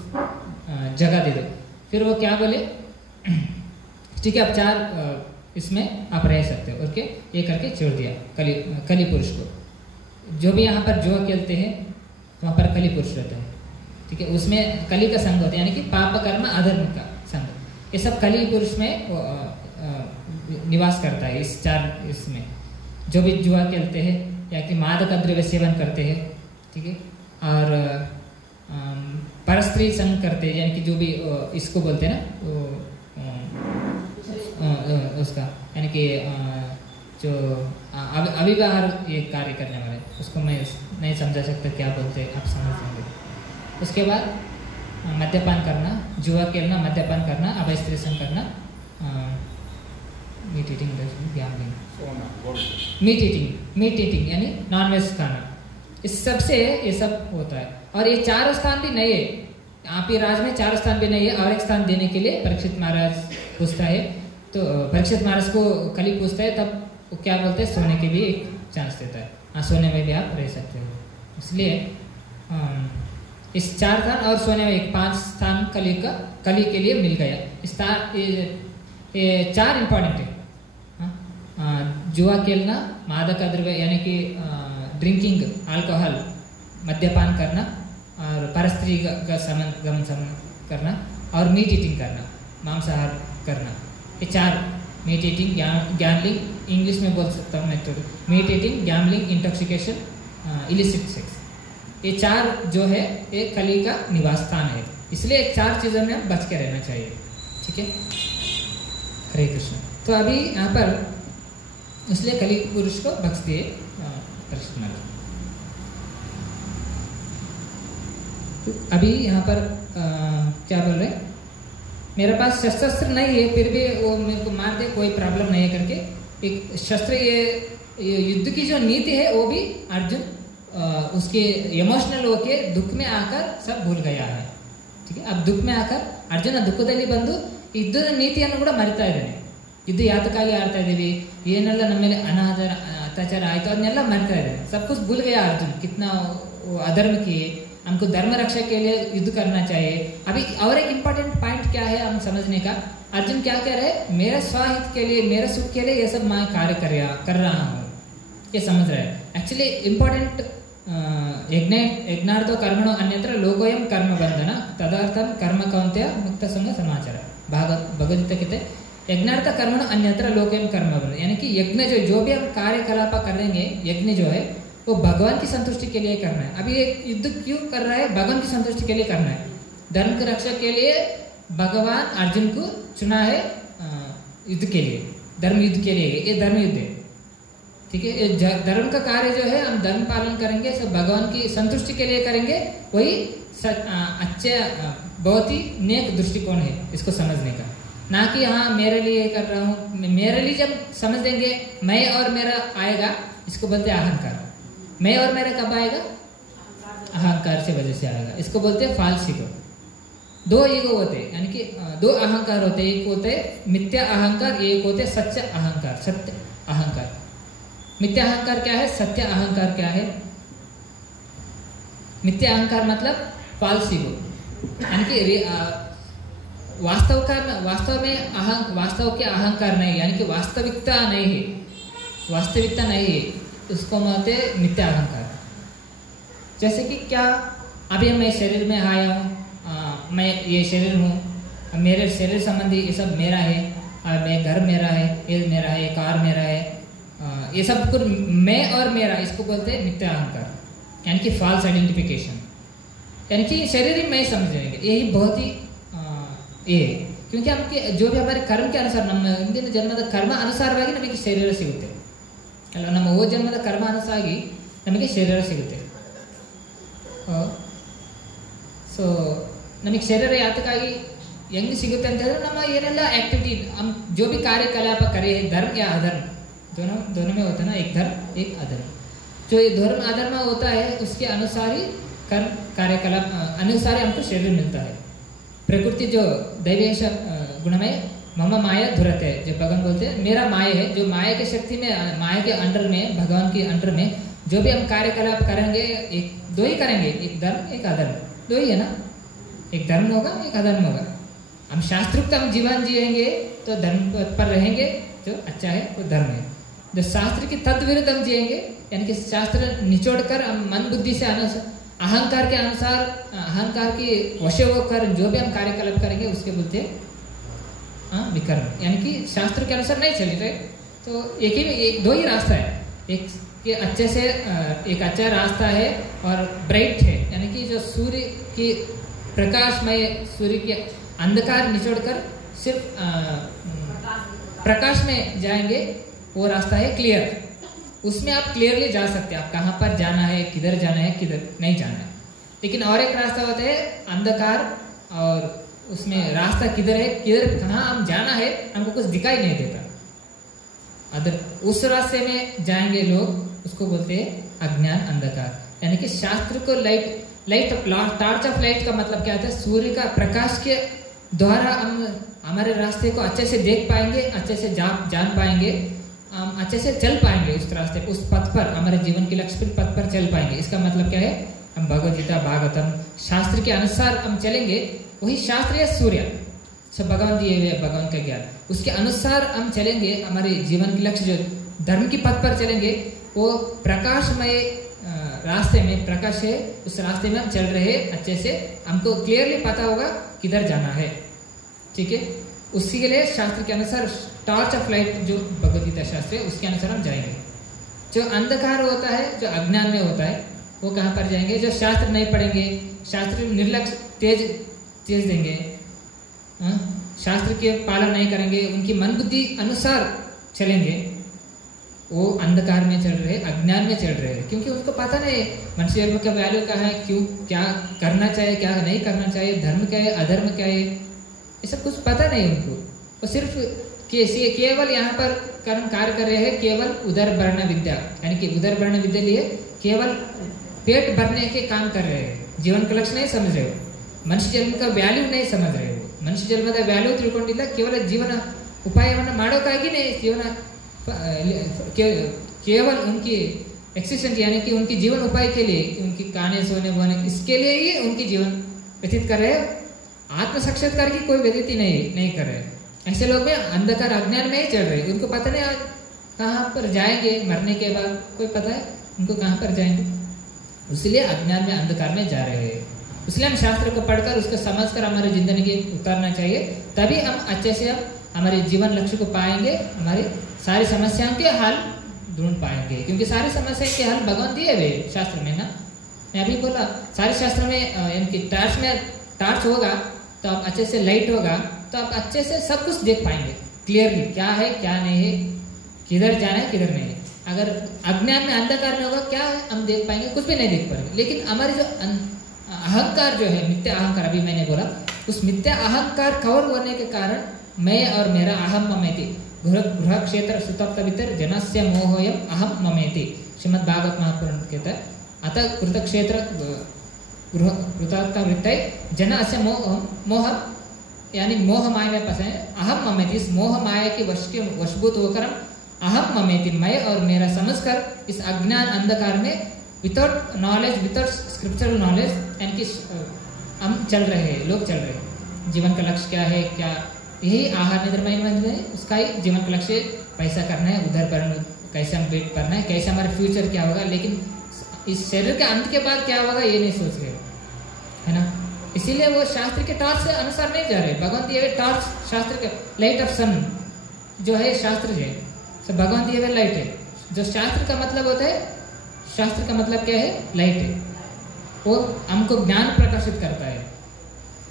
जगह दे दो. फिर वो क्या बोले, ठीक है आप 4 इसमें आप रह सकते हो. ओके, ये करके छोड़ दिया कली पुरुष को. जो भी यहाँ पर जुआ खेलते हैं वहाँ पर कली पुरुष रहता है. ठीक है, उसमें कली का संग होता है, यानी कि पाप कर्म अधर्म का संग. ये सब कली पुरुष में निवास करता है. इस 4 इसमें जो भी जुआ खेलते हैं या कि मादक द्रव्य सेवन करते हैं, ठीक है, और परस्त्री संग करते हैं, यानी कि जो भी इसको बोलते हैं ना उसका, यानी कि जो अविवाहर ये कार्य करने वाले, उसको मैं नहीं समझा सकता क्या बोलते हैं, आप समझ लेंगे. उसके बाद मद्यपान करना, जुआ खेलना, मद्यपान करना, अवैध स्त्री संग करना, मीट ईटिंग यानी नॉन वेज खाना, इस सब से ये सब होता है. और ये 4 स्थान भी नहीं है, आप ही राज में 4 स्थान भी नहीं है. और एक स्थान देने के लिए परीक्षित महाराज पूछता है, तो परीक्षित महाराज को कली पूछता है, तब वो क्या बोलते हैं, सोने के भी एक चांस देता है. हाँ, सोने में भी आप रह सकते हो. इसलिए इस 4 स्थान और सोने में एक 5 स्थान कली के लिए मिल गया। ये 4 इंपॉर्टेंट है। जुआ खेलना, मादक द्रव्य यानी कि ड्रिंकिंग अल्कोहल मद्यपान करना, और परस्त्री का संबंध करना, और मीट ईटिंग करना, मांसाहार करना। ये 4, मीट ईटिंग, गैम्बलिंग, इंग्लिश में बोल सकता हूँ मैं तो, meat eating, gambling, intoxication, illicit sex, ये 4 जो है ये कली का निवास स्थान है। इसलिए 4 चीज़ों में हम बच के रहना चाहिए। ठीक है, हरे कृष्ण। तो अभी यहाँ पर इसलिए कली पुरुष को बख्श दिए कृष्ण। तो अभी यहाँ पर क्या बोल रहे हैं, मेरे पास शस्त्र नहीं है फिर भी वो मेरे को मार दे, कोई प्रॉब्लम नहीं है करके एक शस्त्र, ये युद्ध की जो नीति है वो भी अर्जुन उसके इमोशनल होके दुख में आकर सब भूल गया है। ठीक है, अब दुख में आकर अर्जुन ದುಃಖದಲ್ಲಿ ಬಂದು ಯುದ್ಧದ ನೀತಿಯನ್ನು ಕೂಡ ಮರಿತಾ ಇದ್ದಾನೆ। ಯುದ್ಧ ಯಾತಕ್ಕಾಗಿ ಆಡ್ತಾ ಇದ್ದೀವಿ, ಏನೆಲ್ಲ ನಮ್ಮ ಮೇಲೆ अत्याचार आयतो ಅದನ್ನೆಲ್ಲ मरता है, सब कुछ भूल गया अर्जुन। कितना अधर्म किए, हमको धर्म रक्षा के लिए युद्ध करना चाहिए। अभी और एक इम्पोर्टेंट पॉइंट क्या है हम समझने का, अर्जुन क्या कह रहे हैं, मेरे स्वाहित के लिए, मेरे सुख के लिए ये सब मैं कार्य कर रहा हूँ, ये समझ रहे हैं। एक्चुअली इम्पोर्टेंट यज्ञार्थो कर्मणो अन्यत्र लोकोयम कर्म बंधन तदर्थम कर्म कौन्तेय मुक्त संग समाचार। भगवद्गीता कहते यज्ञार्थ कर्मणो अन्यत्र लोकोयम कर्म बंधन, यानी कि यज्ञ जो भी हम कार्यकलाप करेंगे, यज्ञ जो है वो भगवान की संतुष्टि के लिए करना है। अभी ये युद्ध क्यों कर रहा है, भगवान की संतुष्टि के लिए करना है। धर्म की रक्षा के लिए भगवान अर्जुन को चुना है युद्ध के लिए, धर्म युद्ध के लिए, ये धर्म युद्ध है। ठीक है, धर्म का कार्य जो है हम धर्म पालन करेंगे, सब भगवान की संतुष्टि के लिए करेंगे, वही अच्छे बहुत ही नेक दृष्टिकोण है इसको समझने का। ना कि हाँ मेरे लिए कर रहा हूँ, मेरे लिए जब समझ देंगे मैं और मेरा आएगा, इसको बोलते हैं अहंकार। मैं और मेरा कब आएगा, अहंकार से वजह से आएगा, इसको बोलते हैं फाल्स ईगो। 2 ईगो होते हैं, यानी कि 2 अहंकार होते हैं, एक होते मिथ्या अहंकार, एक होते सच्चा अहंकार, सत्य अहंकार। मिथ्या अहंकार क्या है, सत्य अहंकार क्या है। मिथ्या अहंकार मतलब फाल्स ईगो, यानी कि वास्तव के अहंकार नहीं, यानी कि वास्तविकता नहीं है, वास्तविकता नहीं है, उसको बोलते मिथ्या अहंकार। जैसे कि क्या, अभी मैं शरीर में आया हूँ, मैं ये शरीर हूँ, मेरे शरीर संबंधी ये सब मेरा है, मैं घर मेरा है, ये मेरा है, कार मेरा है, ये सब कुछ मैं और मेरा, इसको बोलते हैं मिथ्या अहंकार, यानी कि फॉल्स आइडेंटिफिकेशन। यानी कि शरीर ही मैं समझेंगे, यही बहुत ही ये, क्योंकि हमके जो भी हमारे कर्म के अनुसार, ನಮ್ಮ ಹಿಂದಿನ ಜನ್ಮದ ಕರ್ಮ ಅನುಸಾರವಾಗಿ ನಮಗೆ ಶರೀರ ಸಿಗುತ್ತೆ ಅಲ್ಲ, ನಮ್ಮ ಓ ಜನ್ಮದ ಕರ್ಮ ಅನುಸಾರವಾಗಿ ನಮಗೆ ಶರೀರ ಸಿಗುತ್ತೆ। ಸೊ ನಮಗೆ ಶರೀರ ಯಾತಕ್ಕಾಗಿ ಹೆಂಗೆ ಸಿಗುತ್ತೆ ಅಂತ ಹೇಳಿದ್ರೆ, ನಮ್ಮ ಏನೆಲ್ಲ ಆಕ್ಟಿವಿಟಿ हम जो भी कार्यकलाप करे, धर्म या अधर्म दोनों में होता है ना, एक धर्म एक अधर्म। जो ये धर्म अधर्म होता है उसके अनुसार ही कर्म कार्यकलाप अनुसार हमको शरीर मिलता है। प्रकृति जो दैवेश गुणमय मम माया धुरते, जो भगवान बोलते हैं मेरा माया है, जो माया की शक्ति में, माया के अंडर में, भगवान के अंडर में जो भी हम कार्यकलाप करेंगे, एक 2 ही करेंगे, एक धर्म एक अधर्म, 2 ही है ना, एक धर्म होगा एक अधर्म होगा। हम शास्त्रोक्त हम जीवन जिएंगे तो धर्म पर रहेंगे, जो अच्छा है वो धर्म है। जो शास्त्र की तत्विरुद्ध हम जिएंगे, यानी कि शास्त्र निचोड़ कर हम मन बुद्धि से अहंकार के अनुसार, अहंकार की वशे होकर जो भी हम कार्यकलाप करेंगे उसके बोलते हैं विकर्म, यानी कि शास्त्र के अनुसार नहीं चल रहे। तो एक 2 ही रास्ता है, एक ये अच्छे से एक अच्छा रास्ता है और ब्राइट है, यानी कि जो सूर्य की प्रकाशमय, सूर्य के अंधकार निचोड़कर सिर्फ प्रकाश में जाएंगे, वो रास्ता है क्लियर। उसमें आप क्लियरली जा सकते हैं, आप कहाँ पर जाना है, किधर जाना है, किधर नहीं जाना है। लेकिन और एक रास्ता होता है अंधकार, और उसमें रास्ता किधर है, किधर कहाँ हम जाना है हमको कुछ दिखाई नहीं देता। अगर उस रास्ते में जाएंगे लोग, उसको बोलते हैं अज्ञान अंधकार। यानी कि शास्त्र को लाइट टॉर्च ऑफ लाइट का मतलब क्या होता है, सूर्य का प्रकाश के द्वारा हम हमारे रास्ते को अच्छे से देख पाएंगे, अच्छे से जान पाएंगे, हम अच्छे से चल पाएंगे उस रास्ते, उस पथ पर, हमारे जीवन के लक्ष्य पथ पर चल पाएंगे। इसका मतलब क्या है, हम भगवद गीता भागवतम शास्त्र के अनुसार हम चलेंगे, वही शास्त्र है सूर्य, सब भगवान दिए हुए भगवान का ज्ञान, उसके अनुसार हम चलेंगे, हमारे जीवन के लक्ष्य जो धर्म की पथ पर चलेंगे वो प्रकाशमय रास्ते में, प्रकाश है उस रास्ते में हम चल रहे हैं अच्छे से, हमको क्लियरली पता होगा किधर जाना है। ठीक है, उसी के लिए शास्त्र के अनुसार टॉर्च ऑफ लाइट जो भगवद गीता शास्त्र है उसके अनुसार हम जाएंगे। जो अंधकार होता है, जो अज्ञान में होता है, वो कहाँ पर जाएंगे? जो शास्त्र नहीं पढ़ेंगे, शास्त्र निर्लक्ष्य तेज देंगे, शास्त्र के पालन नहीं करेंगे, उनकी मन बुद्धि अनुसार चलेंगे, वो अंधकार में चल रहे, अज्ञान में चल रहे हैं, क्योंकि उनको पता नहीं मनुष्य जन्म का वैल्यू क्या है, क्यों क्या करना चाहिए, क्या नहीं करना चाहिए, धर्म क्या है, अधर्म क्या है, ये सब कुछ पता नहीं उनको। वो सिर्फ केवल यहाँ पर कर्म कार्य कर रहे हैं, केवल उदर वर्ण विद्या, यानी कि उदर वर्ण विद्या लिए केवल पेट भरने के काम कर रहे हैं, जीवन का लक्ष्य नहीं समझ रहे हो, मनुष्य जन्म का वैल्यू नहीं समझ रहे हो। मनुष्य ಜನ್ಮದ ವ್ಯಾಲ್ಯೂ ತಿಳ್ಕೊಂಡಿಲ್ಲ, ಕೇವಲ ಜೀವನ ಉಪಾಯವನ್ನು ಮಾಡೋಕ್ಕಾಗಿ ಜೀವನ केवल उनकी एक्सिस्टेंस यानी कि उनकी जीवन उपाय के लिए, उनकी खाने सोने बोने इसके लिए ही उनकी जीवन व्यतीत कर रहे हैं, आत्म साक्षात्कार की कोई व्यतीत नहीं कर रहे। ऐसे लोग में अंधकार अज्ञान में ही चल रहे, उनको पता नहीं आज कहाँ पर जाएंगे, मरने के बाद कोई पता है उनको कहाँ पर जाएंगे, इसलिए अज्ञान में अंधकार में जा रहे हैं। इसलिए हम शास्त्र को पढ़कर उसको समझकर हमारी जिंदगी उतारना चाहिए, तभी हम अच्छे से हमारे जीवन लक्ष्य को पाएंगे, हमारी सारी समस्याओं के हल ढूंढ पाएंगे, क्योंकि सारी समस्या के हल भगवान दिए हुए शास्त्र में ना। मैं अभी बोला सारे शास्त्र में इनकी टार्च होगा तो आप अच्छे से लाइट होगा तो आप अच्छे से सब कुछ देख पाएंगे क्लियरली, क्या है क्या नहीं है, किधर जाना है किधर नहीं है। अगर अज्ञान में अंधकार में होगा क्या है हम देख पाएंगे, कुछ भी नहीं देख पाएंगे। लेकिन हमारे जो अहंकार जो है, मिथ्या अहंकार, अभी मैंने बोला उस मिथ्या अहंकार कवर होने के कारण मैं और मेरा अहम ममेति, गृह क्षेत्र सुतप्त भीतर जनस्य मोहयम अहम ममेति, श्रीमद् भागवत महापुराण कहता है, अतः कृत क्षेत्र वृत्तय जन अस्य मोह यानी मोह माया में फंसे अहम ममेति, इस मोह माया के वशभूत होकर अहम ममेति, मैं और मेरा समझकर इस अज्ञान अंधकार में without knowledge, without scriptural knowledge, यानी कि हम चल रहे हैं, लोग चल रहे हैं। जीवन का लक्ष्य क्या है, क्या यही आहार निद्रा में उसका ही जीवन का लक्ष्य पैसा करना है, उधर पर कैसे हम वेट करना है, कैसे हमारा फ्यूचर क्या होगा, लेकिन इस शरीर के अंत के बाद क्या होगा ये नहीं सोच रहे, है ना। इसीलिए वो शास्त्र के टॉर्च से अनुसार नहीं जा रहे। भगवान दिए हुए टॉर्च, शास्त्र के लाइट ऑफ सन जो है शास्त्र है, सब भगवान दिए हुए लाइट है। जो शास्त्र का मतलब होता है, शास्त्र का मतलब क्या है, लाइट है, वो हमको ज्ञान प्रकाशित करता है,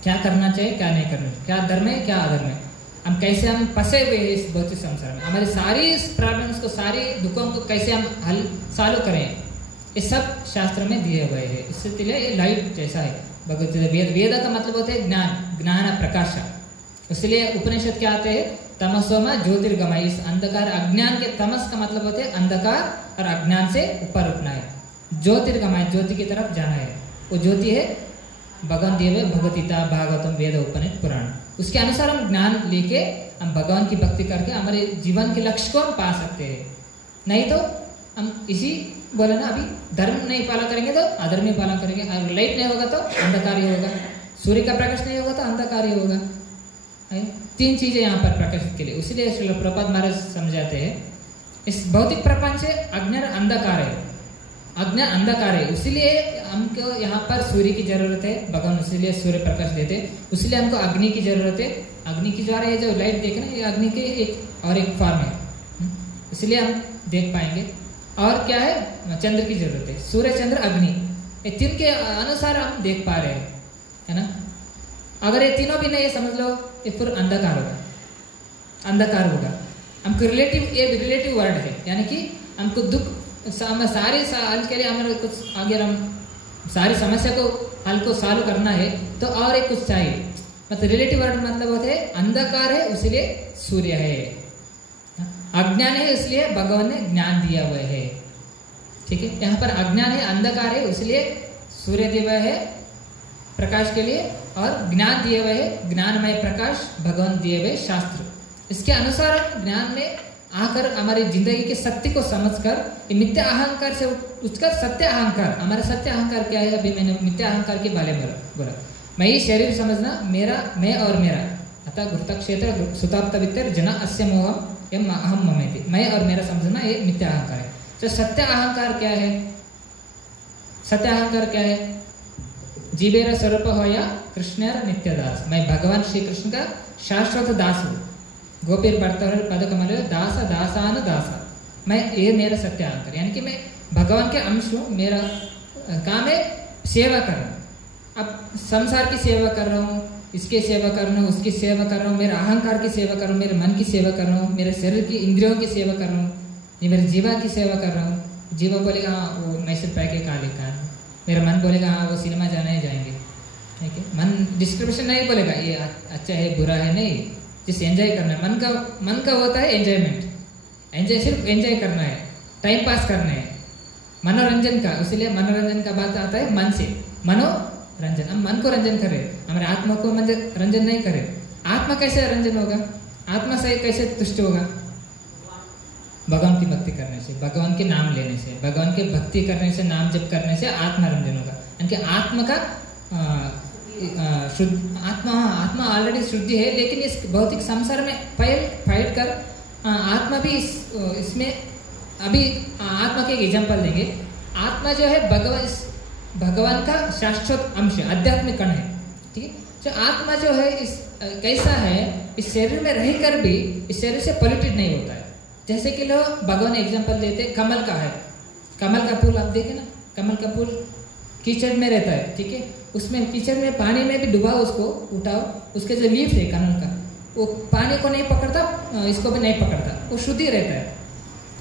क्या करना चाहिए क्या नहीं करना चाहिए, क्या धर्म है क्या अधर्म है, हम कैसे हम फंसे हुए हैं इस भौतिक संसार में, हमारी सारी प्रॉब्लम्स को, सारी दुखों को कैसे हम हल सॉल्व करें, ये सब शास्त्र में दिए हुए हैं। इसलिए ये लाइट जैसा है भगवत वेद। वेद का मतलब होता है ज्ञान, ज्ञान प्रकाश। इसलिए उपनिषद क्या आते हैं, तमसोमा ज्योतिर्गमय, इस अंधकार अज्ञान के, तमस का मतलब होता है अंधकार और अज्ञान से ऊपर उठना है, ज्योतिर्गमय ज्योति की तरफ जाना है। वो ज्योति है भगवान दिए हुए भगवद गीता भागवतम वेद उपनिषद पुराण, उसके अनुसार हम ज्ञान लेके हम भगवान की भक्ति करके हमारे जीवन के लक्ष्य को हम पा सकते हैं। नहीं तो हम इसी बोले ना, अभी धर्म नहीं पालन करेंगे तो अधर्म ही पालन करेंगे, लाइट नहीं होगा तो अंधकार ही होगा, सूर्य का प्रकाश नहीं होगा तो अंधकार ही होगा। तीन चीजें यहाँ पर प्रकाशित के लिए, इसलिए श्रील प्रभुपाद महाराज समझाते हैं इस भौतिक प्रपंच से अज्ञान अंधकार है, अज्ञान अंधकार है, इसीलिए हमको यहाँ पर सूर्य की जरूरत है, भगवान इसीलिए सूर्य प्रकाश देते, इसलिए हमको अग्नि की जरूरत है। अग्नि की द्वारा ये जो लाइट देखे ना, ये अग्नि के एक और एक फॉर्म है, इसलिए हम देख पाएंगे। और क्या है, चंद्र की जरूरत है, सूर्य चंद्र अग्नि, ये तीन के अनुसार हम देख पा रहे हैं, है ना। अगर ये तीनों भी नहीं समझ लो, ये फिर अंधकार होगा, अंधकार होगा। हमको रिलेटिव वर्ड है, यानी कि हमको दुख सारे हल के लिए हमारे कुछ, अगर हम सारी समस्या को हल को सॉल्व करना है तो और एक कुछ चाहिए, मतलब रिलेटिव वर्ड मतलब होते हैं अंधकार है इसलिए सूर्य है, अज्ञान है इसलिए भगवान ने ज्ञान दिया हुआ है। ठीक है, यहाँ पर अज्ञान है, अंधकार है, इसलिए सूर्य दिया हुआ है प्रकाश के लिए, और ज्ञान दिए हुए है, ज्ञानमय प्रकाश भगवान दिए हुए शास्त्र, इसके अनुसार ज्ञान में आकर हमारी जिंदगी के सत्य को समझकर ये मिथ्या अहंकार से उसका सत्य अहंकार, हमारा सत्य अहंकार क्या है? अभी मैंने मिथ्या अहंकार के बारे में बोला। मैं ही शरीर समझना, मेरा, मैं और मेरा, अतः गुरुतक्षेत्र सुताप्तवित्तर जना अस्य मोहम यम अहम ममेति, मैं और मेरा समझना ये मिथ्या अहंकार है। तो सत्य अहंकार क्या है? सत्य अहंकार क्या है? जीवेर स्वरूप हो या कृष्णर नित्य दास, मैं भगवान श्री कृष्ण का शाश्वत दास हूँ। गोपीर भर्तर पद कमल दास दासान दासा, मैं, ये मेरा सत्य अहंकार, यानी कि मैं भगवान के अंश हूँ। मेरा काम है सेवा करना। अब संसार की सेवा कर रहा हूँ, इसकी सेवा कर रहा हूँ, उसकी सेवा कर रहा हूँ, मेरे अहंकार की सेवा कर रहा हूँ, मेरे मन की सेवा कर रहा हूँ, मेरे शरीर की इंद्रियों की सेवा कर रहा हूँ, ये मेरे जीवा की सेवा कर रहा हूँ। जीवा बोलेगा हाँ वो मैसेज पैके काले का, मेरा मन बोलेगा हाँ वो सिनेमा जाना ही जाएंगे, ठीक है। मन डिस्क्रिप्शन नहीं बोलेगा ये अच्छा है बुरा है, नहीं, जिसे एंजॉय करना है। मन का होता है एंजॉयमेंट, एंजॉय सिर्फ एंजॉय करना है, टाइम पास करना है, मनोरंजन का। इसलिए मनोरंजन का बात आता है मन से, मनोरंजन। हम मन को रंजन करे, हमारे आत्मा को रंजन नहीं करे। आत्मा कैसे रंजन होगा? आत्मा से कैसे तुष्ट होगा? भगवान की भक्ति करने से, भगवान के नाम लेने से, भगवान के भक्ति करने से, नाम जप करने से आत्मा रंजन होगा। यानी आत्मा का शुद्ध, आत्मा ऑलरेडी शुद्धि है, लेकिन इस भौतिक संसार में फाइट कर आत्मा भी इसमें अभी आत्मा के एक एग्जाम्पल देंगे। आत्मा जो है भगवान का शाश्वत अंश, आध्यात्मिक कण है, ठीक है। जो आत्मा जो है इस कैसा है, इस शरीर में रहकर भी इस शरीर से पॉल्यूटेड नहीं होता है। जैसे कि लोग भगवान एग्जाम्पल देते, कमल का है, कमल का फूल आप देखें ना, कमल का फूल कीचड़ में रहता है, ठीक है। उसमें कीचड़ में पानी में भी डुबाओ, उसको उठाओ, उसके जो लीफ है कमल का, वो पानी को नहीं पकड़ता, इसको भी नहीं पकड़ता, वो शुद्ध ही रहता है।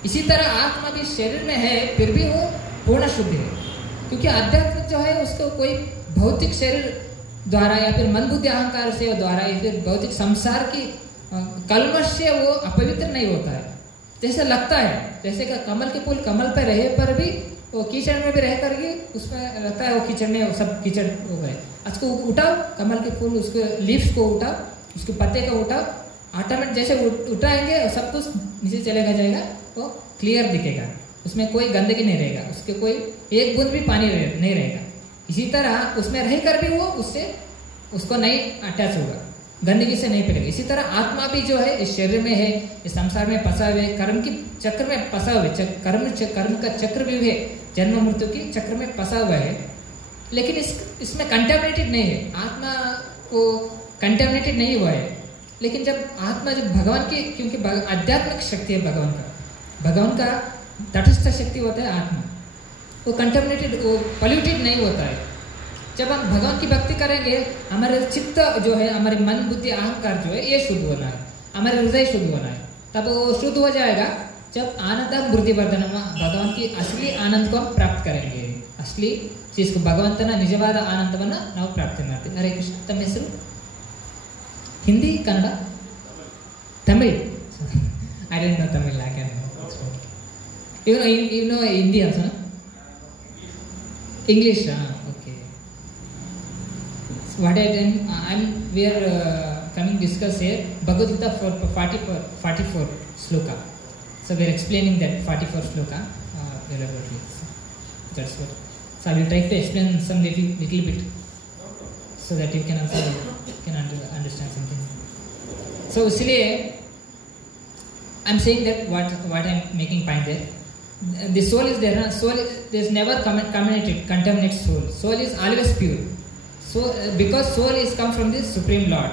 इसी तरह आत्मा भी शरीर में है, फिर भी वो पूर्ण शुद्ध है, क्योंकि आध्यात्मिक जो है उसको कोई भौतिक शरीर द्वारा या फिर मन बुद्धि अहंकार से द्वारा या फिर भौतिक संसार की कलमश से वो अपवित्र नहीं होता है। जैसे लगता है, जैसे कि कमल के फूल कमल पर रहे पर भी वो कीचड़ में भी रह करके उसमें रहता है, वो कीचड़ में वो सब कीचड़ हो गए। उसको उठाओ, कमल के फूल, उसके लीव्स को उठाओ, उसके पत्ते को उठाओ, ऑटोमेटिक जैसे उठाएंगे सब कुछ नीचे चलेगा जाएगा, वो क्लियर दिखेगा, उसमें कोई गंदगी नहीं रहेगा, उसके कोई एक बूंद भी पानी नहीं रहेगा। इसी तरह उसमें रहकर भी वो उसको नहीं अटैच होगा, गंदगी से नहीं पड़ेगा। इसी तरह आत्मा भी जो है इस शरीर में है, इस संसार में फंसा हुए, कर्म की चक्र में फंसा हुए, कर्म का चक्र भी है, जन्म मृत्यु की चक्र में फंसा हुआ है, लेकिन इसमें कंटेमिनेटेड नहीं है। आत्मा को कंटेमिनेटेड नहीं हुआ है। लेकिन जब आत्मा जब भगवान की, क्योंकि आध्यात्मिक शक्ति है भगवान का तटस्थ शक्ति होता है आत्मा, वो कंटेमिनेटेड, वो पॉल्यूटेड नहीं होता है। जब हम भगवान की भक्ति करेंगे, हमारे चित्त जो है, हमारे मन बुद्धि अहंकार जो है, ये शुद्ध होना है, हमारे हृदय शुद्ध होना है। तब वो शुद्ध हो जाएगा जब आनंद वृद्धि वर्धन, भगवान की असली आनंद को हम प्राप्त करेंगे। असली चीज को भगवंतना निजवाद आनंदवನ್ನ ನಾವು ಪ್ರಾಪ್ತಿ ಮಾಡ್ತೀವಿ। ಹರೇ ಕೃಷ್ಣ। ತಮ್ಮ ಹೆಸರು? Hindi, Kannada, Tamil? I don't know Tamil. I can you know Hindi also, no? English. Okay. So what we are coming discuss here Bhagavad Gita for 44 sloka. So we are explaining that 44 sloka elaborately. That's what. So I will try to explain some little bit so that you can also understand something. So इसलिए I'm saying that what I'm making point there. The soul is there. Soul there's never contaminated soul. Soul is always pure. So because soul is come from the Supreme Lord.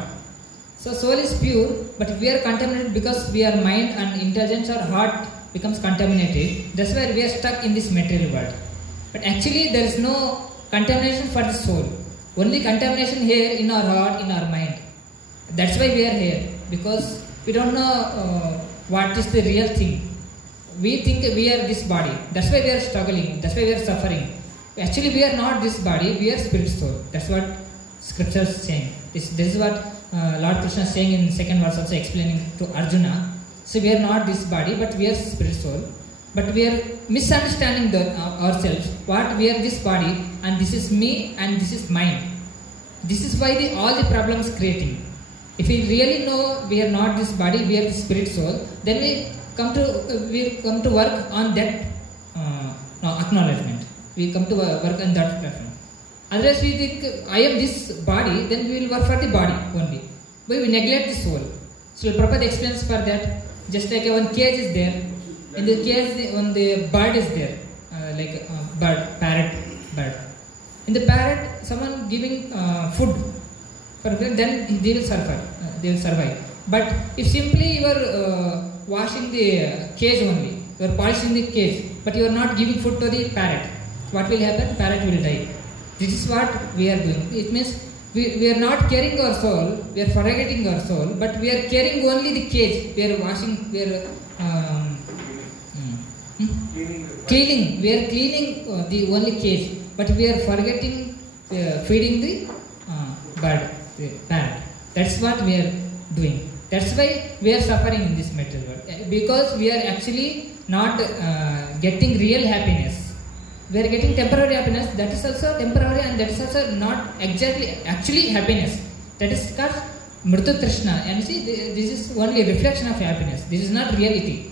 So soul is pure, but we are contaminated because we are mind and intelligence or heart becomes contaminated. That's why we are stuck in this material world. But actually there is no contamination for the soul. Only contamination here in our heart, in our mind. That's why we are here, because we don't know what is the real thing. We think we are this body. That's why we are struggling. That's why we are suffering. Actually, we are not this body. We are spirit soul. That's what scripture is saying. This is what Lord Krishna is saying in second verse, also explaining to Arjuna. So we are not this body, but we are spirit soul. But we are misunderstanding ourselves. What we are this body, and this is me, and this is mine. This is why all the problems creating. If we really know we are not this body, we are the spirit soul, then we we come to work on that acknowledgement. We come to work on that platform. Otherwise, we think I am this body, then we will work for the body only. But we neglect the soul. So Prabhupada explains for that. Just like one cage is there, in the cage when the bird is there, like parrot bird. In the parrot, someone giving food for them, then they will survive. But if simply you are washing the cage only, you are polishing the cage, but you are not giving food to the parrot, what will happen? Parrot will die. This is what we are doing. It means we are not caring our soul, we are forgetting our soul, but we are caring only the cage. We are washing, we are cleaning. We are cleaning the only cage, but we are forgetting feeding the bird, the parrot. That's what we are doing. That's why we are suffering in this material world, because we are actually not getting real happiness. We are getting temporary happiness. That is also temporary, and that is also not actually happiness. That is called Mritu Trishna. And see, this is only a reflection of happiness. This is not reality.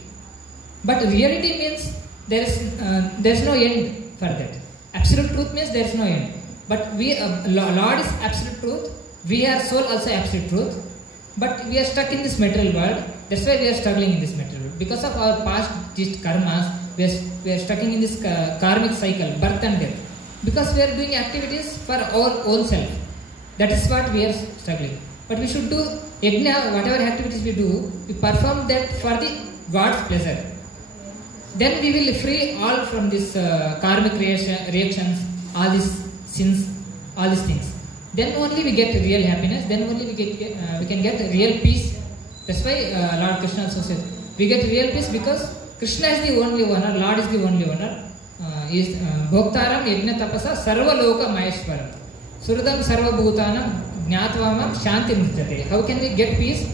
But reality means there is no end for that. Absolute truth means there is no end. But Lord is absolute truth. We are soul also absolute truth. But we are stuck in this material world. That's why we are struggling in this material world. Because of our past karmas, we are stuck in this karmic cycle, birth and death. Because we are doing activities for our own self. That is what we are struggling. But we should do yajna, whatever activities we do, we perform that for the God's pleasure. Then we will free all from this karmic reactions, all these sins, all these things. Then only we get real happiness. Then only we can get real peace. That's why Lord Krishna also said, we get real peace because Krishna is the only owner, Lord is the only owner. Is Bhoktaram Yajna Tapasa Sarva Loka Maheshwaram. Surudam Sarva Bhutanam Jnatvamam Shanti Nirjate. How can we get peace?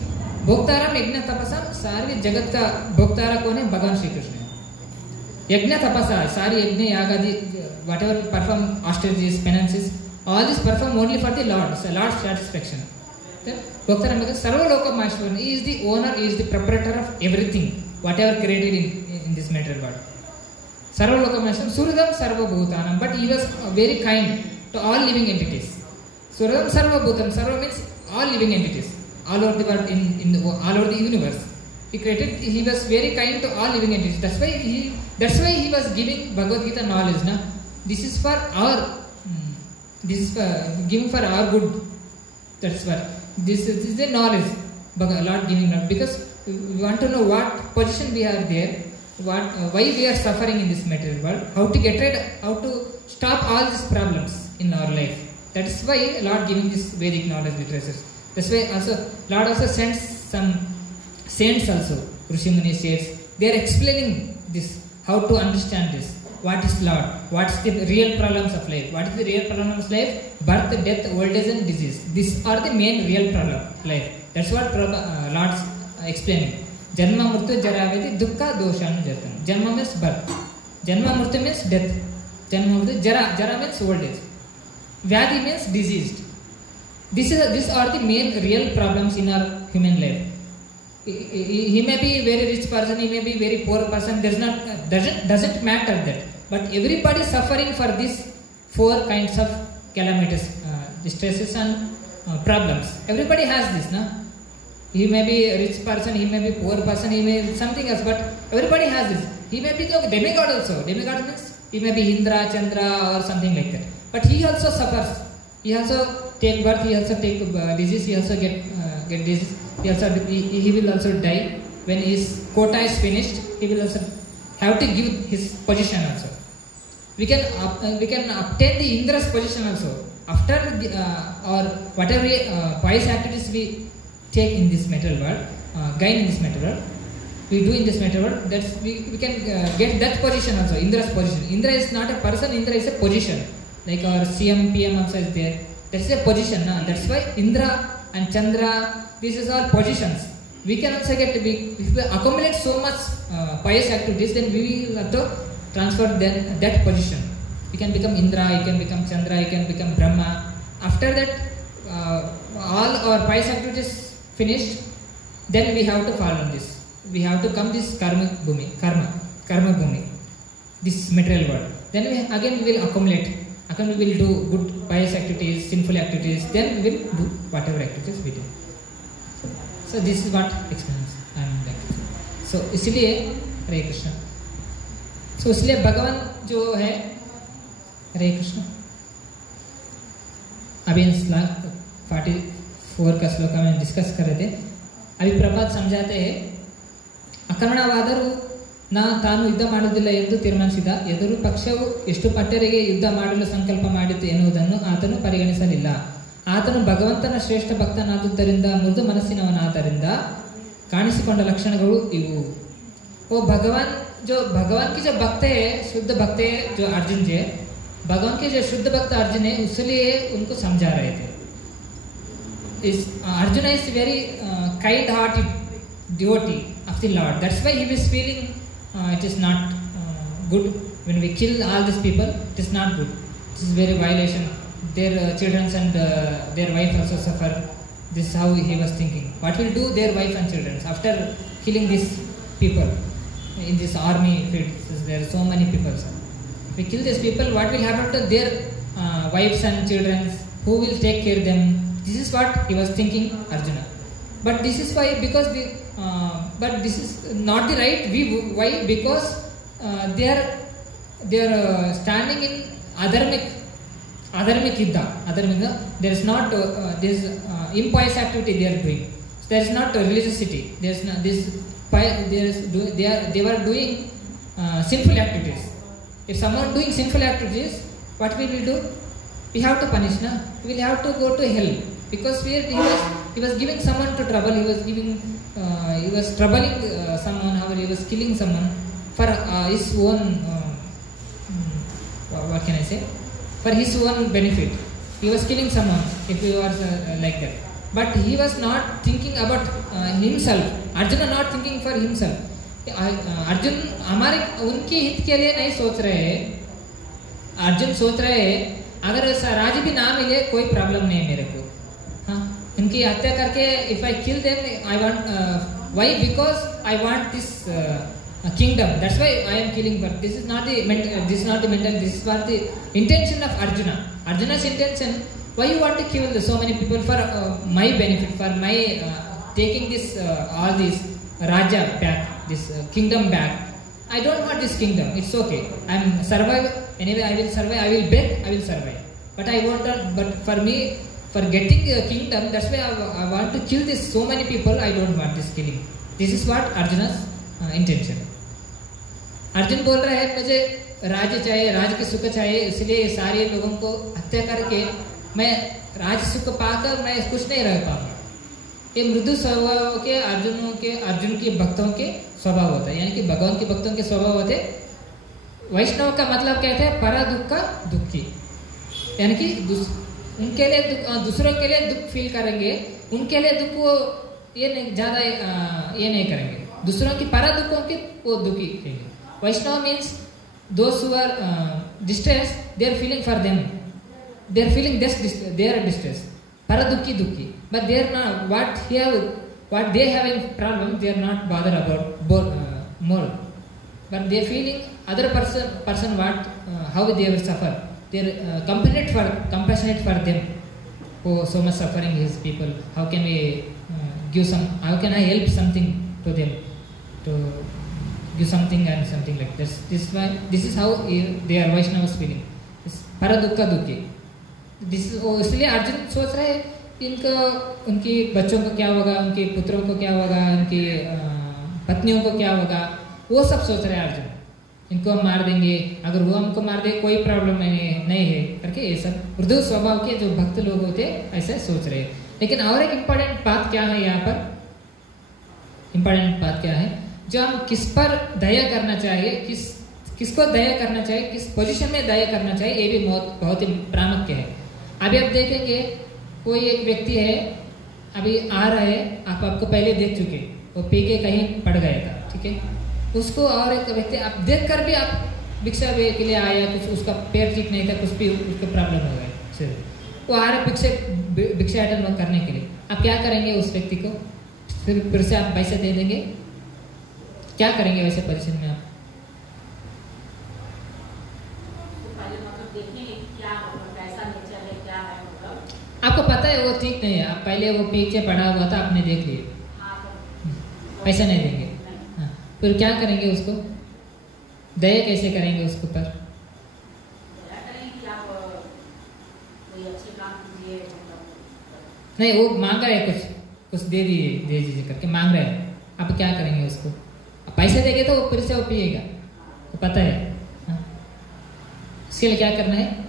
Bhoktaram Yajna Tapasam Sarvi Jagat ka Bhoktara kone Bhagavan Shri Krishna. Yajna Tapasa, Sari Yajna Yagadi, whatever perform austerities, penances, all this perform only for the Lord, so Lord's satisfaction. Bhoktaram because Sarva Loka Maheshwaram. He is the owner, he is the proprietor of everything, whatever created in this material world. Sarva Loka Maheshwaram, Surudam Sarva Bhutanam, but he was very kind to all living entities. Surudam Sarva Bhutanam, Sarva means all living entities, all over the world, all over the universe. He was very kind to all living entities. That's why he was giving Bhagavad Gita knowledge. Na? This is for giving for our good. That's what. This is the knowledge. Lord giving knowledge. Because we want to know what position we are there, why we are suffering in this material world, how to get rid, how to stop all these problems in our life. That is why Lord giving this Vedic knowledge literature. That's why also Lord also sends some saints also, Rishi Muni saints. They are explaining this, how to understand this. What is Lord? What is the real problems of life? What is the real problems of life? Birth, death, old age and disease. These are the main real problem of life. That's what Lord is explaining. Janma Murtu Jaravedi Dukkha Doshanu Jatan. Janma means birth. Janma Murtu means death. Janma Murtu Jara means old age. Vyadi means diseased. These are the main real problems in our human life. He may be a very rich person, he may be a very poor person, doesn't matter that. But everybody is suffering for these four kinds of calamities, distresses and problems. Everybody has this, no? He may be a rich person, he may be a poor person, he may be something else, but everybody has this. He may be a demigod also. Demigod means he may be Indra, Chandra or something like that. But he also suffers. He also take birth, he also take disease, he also get disease. He will also die. When his quota is finished, he will also have to give his position also. We can obtain the Indra's position also after or whatever pious activities we take in this material world, gain in this material world, we do in this material world. That's we can get that position also, Indra's position. Indra is not a person, Indra is a position. Like our CM, PM also is there. That's a position. That's why Indra and Chandra, this is all positions. We can also get, if we accumulate so much pious activities, then we will have to transfer that position. We can become Indra, you can become Chandra, you can become Brahma. After that, all our pious activities finished, then we have to fall on this. we have to come this karma bhumi, this material world. Then again we will accumulate. Again we will do good pious activities, sinful activities. Then we will do whatever activities we do. So this is what experience I am like. So इसलिए हरे Krishna. So इसलिए भगवान जो है हरे कृष्ण. अभी श्लोक 44 का श्लोक में डिस्कस कर रहे थे. अभी प्रभात समझाते हैं ಅಕರ್ಣವಾದರೂ ತಾನು ಯುದ್ಧ ಮಾಡುವುದಿಲ್ಲ ಎಂದು ತೀರ್ಮಾನಿಸಿದ. ಎದುರು ಪಕ್ಷವು ಎಷ್ಟು ಪಟ್ಟರಿಗೆ ಯುದ್ಧ ಮಾಡಲು ಸಂಕಲ್ಪ ಮಾಡಿತು ಎನ್ನುವುದನ್ನು ಆತನು ಪರಿಗಣಿಸಲಿಲ್ಲ. ಆತನು ಭಗವಂತನ ಶ್ರೇಷ್ಠ ಭಕ್ತನಾದುದರಿಂದ ಮೃದು ಮನಸ್ಸಿನವನಾದ್ದರಿಂದ ಕಾಣಿಸಿಕೊಂಡ ಲಕ್ಷಣಗಳು ಇವು. वो भगवान की जो भक्त है, शुद्ध भक्त है जो अर्जुन जी, भगवान के जो शुद्ध भक्त अर्जुन है उसलिए उनको समझा रहे थे. Arjuna is very kind-hearted devotee of the Lord. That's why he was feeling it is not good when we kill all these people. It is not good. It is very violation. Their children and their wife also suffer. This is how he was thinking. What will do their wife and children after killing these people in this army field? There are so many people. If we kill these people, what will happen to their wives and children? Who will take care of them? This is what he was thinking, Arjuna. But this is why, because but this is not the right view. Why? Because they are standing in adharmic yuddha. There is not this impious activity they are doing. So there is not religiosity. There is not this. They were doing sinful activities. If someone doing sinful activities, what we will do? We have to punish. Na? We will have to go to hell. Because he was giving someone to trouble. He was troubling someone. Or he was killing someone for his own. What can I say? For his own benefit. He was killing someone. If he was like that, but he was not thinking about himself. Arjuna not thinking for himself. Arjun हमारे उनके हित के लिए नहीं सोच रहे हैं. अर्जुन सोच रहे हैं अगर राज्य भी ना मिले कोई प्रॉब्लम नहीं है मेरे को. हाँ, उनकी हत्या करके if I kill them, I want why? Because I want this kingdom. That's why I am killing. But this is not the mental. This is what the intention of Arjuna. Arjuna's intention. Why you want to kill so many people for my benefit, for my taking this all this Raja back, this kingdom back. I don't want this kingdom. It's okay. I am survive anyway. I will survive. I will beg. I will survive. But I want that. But for me, for getting a kingdom, that's why I want to kill this so many people. I don't want this killing. This is what Arjuna's intention. Arjun बोल रहा है मुझे राज्य चाहिए, राज्य की सुख चाहिए, इसलिए सारे लोगों को हत्या करके मैं राज्य सुख पाकर मैं कुछ नहीं रह पाऊंगा. ये मृदु स्वभाव के अर्जुन के भक्तों के स्वभाव होता है. यानी कि भगवान के भक्तों के स्वभाव होते. वैष्णव का मतलब कहते हैं परा दुख का दुखी. यानी कि उनके लिए दूसरों के लिए दुख फील करेंगे, उनके लिए दुख वो ये नहीं ज्यादा ये नहीं करेंगे. दूसरों की परा दुखों की वो दुखी करेंगे. Vaishnava means those who are distressed, they are feeling for them. They are feeling this. They are distressed. Paradukki dukki. But they are not. What they have in problem, they are not bothered about more. But they are feeling other person what how they will suffer. They are compassionate for them. Oh, so much suffering his people. How can we give some? How can I help something to them? To give something and something like this. This is how they are Vaishnavas feeling. Paradukka dukki. इसलिए अर्जुन सोच रहे हैं इनको उनकी बच्चों को क्या होगा, उनके पुत्रों को क्या होगा, उनकी पत्नियों को क्या होगा, वो सब सोच रहे हैं अर्जुन. इनको हम मार देंगे, अगर वो हमको मार दे कोई प्रॉब्लम नहीं है करके ये सब मृदु स्वभाव के जो भक्त लोग होते ऐसे सोच रहे हैं. लेकिन और एक इम्पोर्टेंट बात क्या है यहाँ पर, इम्पोर्टेंट बात क्या है, जो हम किस पर दया करना चाहिए, किसको दया करना चाहिए, किस पोजीशन में दया करना चाहिए, ये भी बहुत ही प्रामुख्य है. अभी आप देखेंगे कोई एक व्यक्ति है अभी आ रहा है, आपको पहले देख चुके, वो पी के कहीं पड़ गया था, ठीक है. उसको और एक व्यक्ति आप देख कर भी आप भिक्षा के लिए आया, कुछ उसका पैर ठीक नहीं था, कुछ भी उसको प्रॉब्लम हो गया, वो आ रहा भिक्षाटन करने के लिए, आप क्या करेंगे उस व्यक्ति को? फिर से आप पैसे दे देंगे? क्या करेंगे वैसे पोजीशन में आप? आपको पता है वो ठीक नहीं है, आप पहले वो पीछे पड़ा हुआ था, आपने देख लिए, पैसा नहीं देंगे। हाँ, फिर क्या करेंगे उसको? दया कैसे करेंगे उसके ऊपर? नहीं, वो मांग रहा है कुछ दे दीजिए करके मांग रहे हैं, आप क्या करेंगे उसको? आप पैसे देंगे तो वो फिर से वो पिएगा, वो पता है। हाँ, इसके लिए क्या करना है?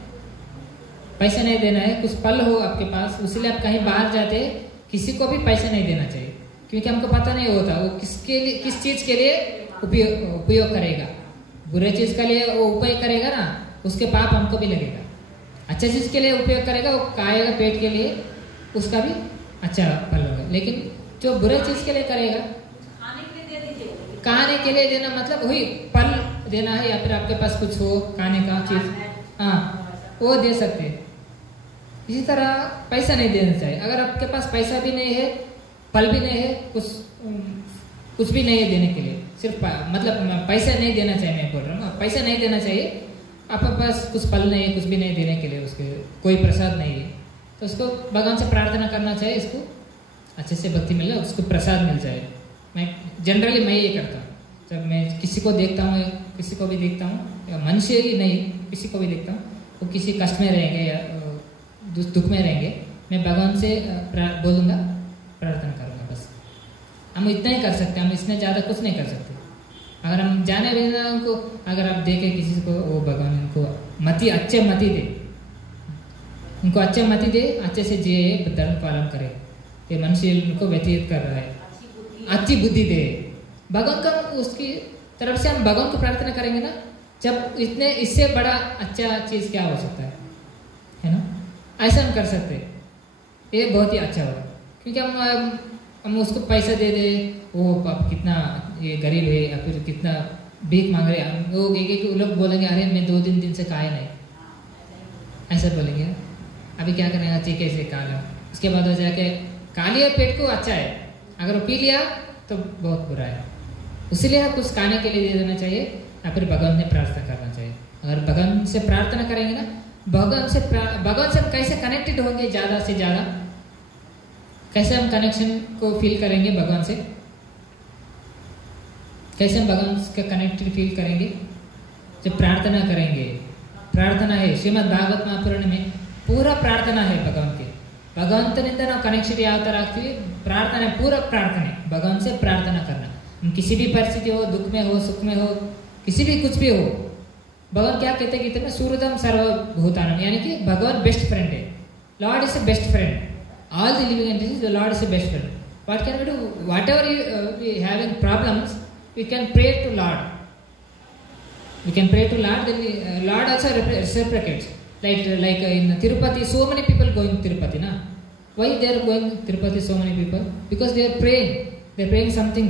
पैसा नहीं देना है। कुछ पल हो आपके पास, इसलिए आप कहीं बाहर जाते किसी को भी पैसा नहीं देना चाहिए, क्योंकि हमको पता नहीं होता वो किसके लिए, किस चीज के लिए उपयोग करेगा। बुरे चीज के लिए वो उपयोग करेगा ना, उसके पाप हमको भी लगेगा। अच्छा चीज के लिए उपयोग करेगा, वो खाएगा पेट के लिए, उसका भी अच्छा फल होगा। लेकिन जो बुरे चीज के लिए करेगा, खाने के लिए देना मतलब वही फल देना है, या फिर आपके पास कुछ हो खाने का चीज, हाँ वो दे सकते हैं। इसी तरह पैसा नहीं देना चाहिए। अगर आपके पास पैसा भी नहीं है, फल भी नहीं है, कुछ भी नहीं है देने के लिए, सिर्फ मतलब पैसा नहीं देना चाहिए, मैं बोल रहा हूँ पैसा नहीं देना चाहिए। आपके पास कुछ फल नहीं है, कुछ भी नहीं देने के लिए, उसके कोई प्रसाद नहीं है, तो उसको भगवान से प्रार्थना करना चाहिए, इसको अच्छे से भक्ति मिले, उसको प्रसाद मिल जाए। मैं जनरली मैं ये करता हूँ, जब मैं किसी को देखता हूँ, किसी को भी देखता हूँ, या मनुष्य ही नहीं किसी को भी देखता हूँ, वो किसी कष्ट में रहेंगे या दुख में रहेंगे, मैं भगवान से बोलूँगा, प्रार्थना करूँगा, बस। हम इतना ही कर सकते हैं, हम इसमें ज़्यादा कुछ नहीं कर सकते। अगर हम जाने भी ना उनको, अगर आप देखें किसी को, वो भगवान उनको अच्छे मति दे, उनको अच्छे मति दे, अच्छे से जिए, धर्म पालन करे। ये मनुष्य उनको व्यतीत कर रहा है, अच्छी बुद्धि दे भगवान का, उसकी तरफ से हम भगवान को प्रार्थना करेंगे ना, जब इतने इससे बड़ा अच्छा चीज़ क्या हो सकता है ना? ऐसा हम कर सकते हैं, ये बहुत ही अच्छा होगा। क्योंकि हम उसको पैसा दे दे, वो आप कितना ये गरीब है या फिर कितना भीख मांग रहे हैं, वो एक लोग बोलेंगे अरे मैं 2 दिन से खाए नहीं, ऐसा बोलेंगे। अभी क्या करेंगे? ठीक है से खा लो, उसके बाद हो जाके खा लिया, पेट को अच्छा है, अगर वो पी लिया तो बहुत बुरा है। इसलिए आप कुछ खाने के लिए दे देना चाहिए, या फिर भगवान से प्रार्थना करना चाहिए। अगर भगवान से प्रार्थना करेंगे ना, भगवान से हम कैसे कनेक्टेड होंगे, ज़्यादा से ज़्यादा कैसे हम कनेक्शन को फील करेंगे भगवान से, कैसे हम भगवान के कनेक्टेड फील करेंगे? जब प्रार्थना करेंगे। प्रार्थना है श्रीमद् भागवत महापुराण में पूरा प्रार्थना है भगवान के, ಭಗವಂತನಿಂದ ನಾವು ಕನೆಕ್ಷನ್ ಯಾವ ಥರ ಆಗ್ತೀವಿ? ಪ್ರಾರ್ಥನೆ, पूरा प्रार्थना, भगवान से प्रार्थना करना। किसी भी परिस्थिति हो, दुख में हो, सुख में हो, किसी भी कुछ भी हो, भगवान क्या कहते हैं? गीता में सूर्यदम सर्वभूतानम, यानी कि भगवान बेस्ट फ्रेंड है। Lord is a best friend, all the living entities, the lord is a best friend. What can we do? Whatever we having problems, we can pray to lord, we can pray to Lord, then Lord also reciprocates. Like in Tirupati, so many people going Tirupati, na? Why they are going Tirupati, so many people? Because they are praying something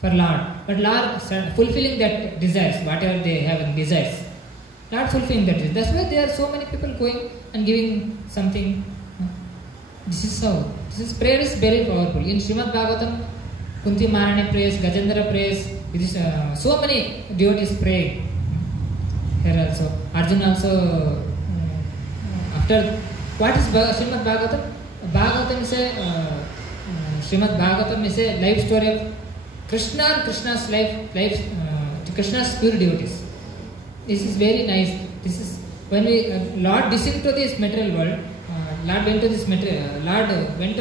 for Lord, but Lord fulfilling that desires, whatever they have in desires, Lord fulfilling that desires. That's why there are so many people going and giving something. This is how, prayer is very powerful. In Srimad Bhagavatam, Kunti Maharani prays, Gajendra prays, it is so many devotees pray. Here also, Arjuna also, after what is Srimad Bhagavatam? Bhagavatam is a Srimad Bhagavatam is a life story of Krishna and Krishna's life, Krishna's pure devotees. This is very nice. This is when we Lord descended to this material world. Lord went to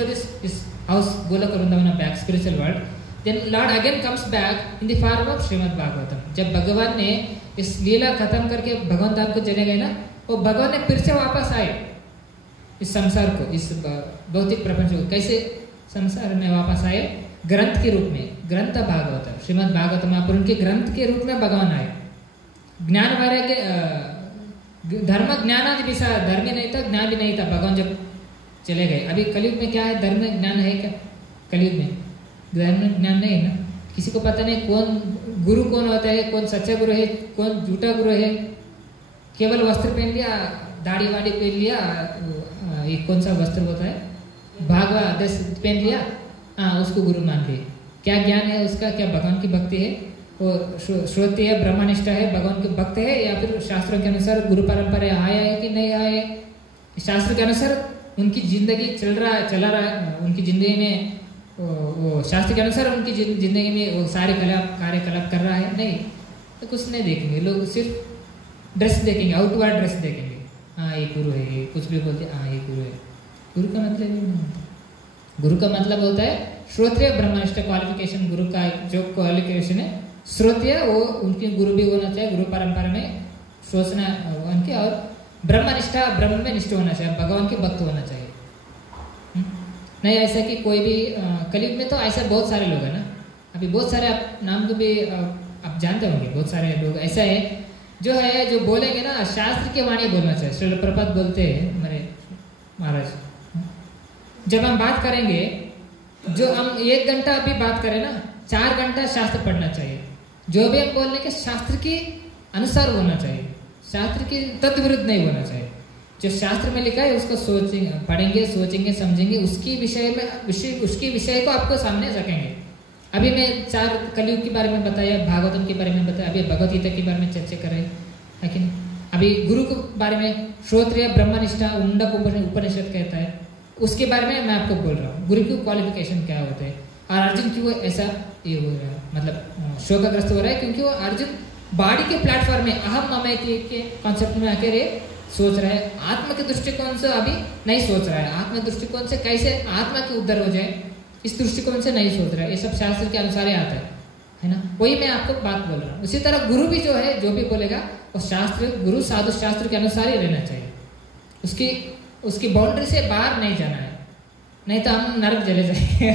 this house, Golaka Vrindavana, back spiritual world. Then Lord again comes back in the form of Srimad Bhagavatam. जब भगवान ने इस लीला खत्म करके भगवान धाम को चले गए ना, वो भगवान ने फिर से वापस आए इस संसार को, इस भौतिक प्रपंच को। कैसे संसार में वापस आए? ग्रंथ के रूप में, ग्रंथ भागवतम, श्रीमद् भागवतम महापुराण के ग्रंथ के रूप में भगवान आए। ज्ञान वैराग्य, धर्म ज्ञानादि भी धर्म नहीं था, ज्ञान भी नहीं था भगवान जब चले गए। अभी कलयुग में क्या है? धर्म ज्ञान है क्या कलयुग में? धर्म ज्ञान नहीं है ना। किसी को पता नहीं कौन गुरु कौन होता है, कौन सच्चा गुरु है, कौन झूठा गुरु है। केवल वस्त्र पहन लिया, दाढ़ी वाड़ी पहन लिया, ये कौन सा वस्त्र होता है, भागवा दस पहन लिया, हाँ उसको गुरु मान लिए। क्या ज्ञान है उसका, क्या भगवान की भक्ति है, वो श्रोत्रिय ब्रह्मनिष्ठ है, भगवान के भक्त है, या फिर शास्त्रों के अनुसार गुरु परंपरा आया है कि नहीं आया है, शास्त्र के अनुसार उनकी जिंदगी चला रहा है, उनकी जिंदगी में वो शास्त्र के अनुसार उनकी जिंदगी में वो सारे कार्यकलाप कर रहा है, नहीं तो कुछ नहीं देखेंगे लोग, सिर्फ ड्रेस देखेंगे, आउटवर्ड ड्रेस देखेंगे, हाँ ये गुरु है, ये कुछ भी बोलते हाँ ये गुरु है। गुरु का मतलब ये नहीं होता। गुरु का मतलब होता है श्रोत्रिय ब्रह्मनिष्ठ क्वालिफिकेशन। गुरु का जो क्वालिफिकेशन है श्रोत्रिय, वो उनके गुरु भी होना चाहिए, गुरु परंपरा में सोचना उनके, और ब्रह्मनिष्ठा ब्रह्म में निष्ठ होना चाहिए, भगवान के भक्त होना चाहिए। नहीं ऐसा कि कोई भी कलयुग में तो ऐसा बहुत सारे लोग हैं ना, अभी बहुत सारे आप नाम को भी आप जानते होंगे, बहुत सारे लोग ऐसा है जो बोलेंगे ना शास्त्र की वाणी बोलना चाहिए। श्रील प्रभुपाद बोलते हैं हमारे महाराज, जब हम बात करेंगे, जो हम 1 घंटा अभी बात करें ना, 4 घंटा शास्त्र पढ़ना चाहिए। जो भी हम बोलने के शास्त्र के अनुसार होना चाहिए, शास्त्र के तत्विरुद्ध नहीं होना चाहिए। जो शास्त्र में लिखा है उसको सोचेंगे, पढ़ेंगे, सोचेंगे, समझेंगे, उसकी विषय को आपको सामने रखेंगे। अभी मैं 4 कलयुग के बारे में बताया, भागवतम के बारे में बताया, अभी भगवत गीता के बारे में चर्चा कर रहे हैं, लेकिन अभी गुरु के बारे में श्रोत्रिय ब्रह्मनिष्ठा मुंडक उपनिषद कहता है, उसके बारे में मैं आपको बोल रहा हूँ। गुरु की क्वालिफिकेशन क्या होते हैं, और अर्जुन क्यों ऐसा ये हो रहा है, मतलब शोकग्रस्त हो रहा है, क्योंकि वो अर्जुन बॉडी के प्लेटफॉर्म में अहम ममैति के कॉन्सेप्ट में आके सोच रहा है, आत्मा के दृष्टिकोण से अभी नहीं सोच रहा है। आत्मा दृष्टिकोण से कैसे आत्मा की उद्धार हो जाए, इस दृष्टिकोण से नहीं सोच रहा है। ये सब शास्त्र के अनुसार ही आता है ना, वही मैं आपको बात बोल रहा हूँ। उसी तरह गुरु भी जो है, जो भी बोलेगा वो शास्त्र, गुरु साधु शास्त्र के अनुसार ही रहना चाहिए, उसकी बाउंड्री से बाहर नहीं जाना है, नहीं तो हम नरक चले जाएंगे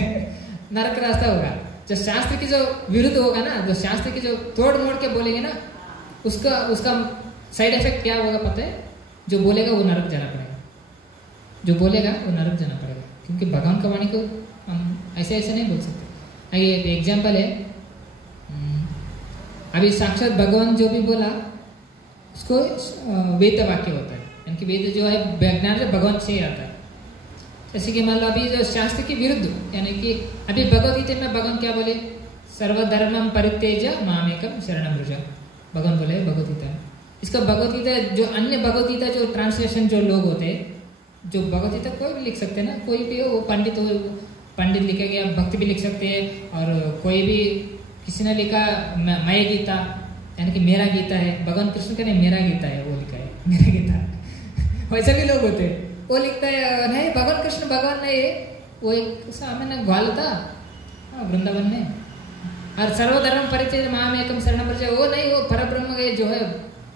नरक रास्ता होगा। जो शास्त्र की जो विरुद्ध होगा ना, जो शास्त्र की जो तोड़ मोड़ के बोलेंगे ना, उसका साइड इफेक्ट क्या होगा पता है? जो बोलेगा वो नरक जाना पड़ेगा, जो बोलेगा वो नरक जाना पड़ेगा, क्योंकि भगवान का वाणी को हम ऐसे नहीं बोल सकते। ये एग्जाम्पल है, अभी साक्षात भगवान जो भी बोला उसको वेद वाक्य होता है, यानी कि वेद जो है विज्ञान से भगवान से ही आता है। जैसे कि मान लो अभी जो शास्त्र के विरुद्ध, यानी कि अभी भगवत गीता में भगवान क्या बोले, सर्वधर्मम परित्यज्य मामेकम शरणं व्रज, भगवान बोले भगवत गीता में। इसका भगवत गीता जो अन्य भगवत गीता जो ट्रांसलेशन जो लोग होते हैं, जो भगवत गीता कोई भी लिख सकते हैं ना, कोई भी हो, वो पंडित लिखेगा, भक्त भी लिख सकते हैं, और कोई भी किसी ने लिखा मैं गीता, यानी कि मेरा गीता है, भगवान कृष्ण का नहीं मेरा गीता है, वो लिखा है मेरा गीता वैसे भी लोग होते हैं, वो लिखता है नहीं भगवान कृष्ण भगवान नहीं, वो एक सामान्य ग्वाल था वृंदावन में, और सर्वधर्म परिचय मामेकम शरणं व्रज, वो नहीं, वो परब्रह्म जो है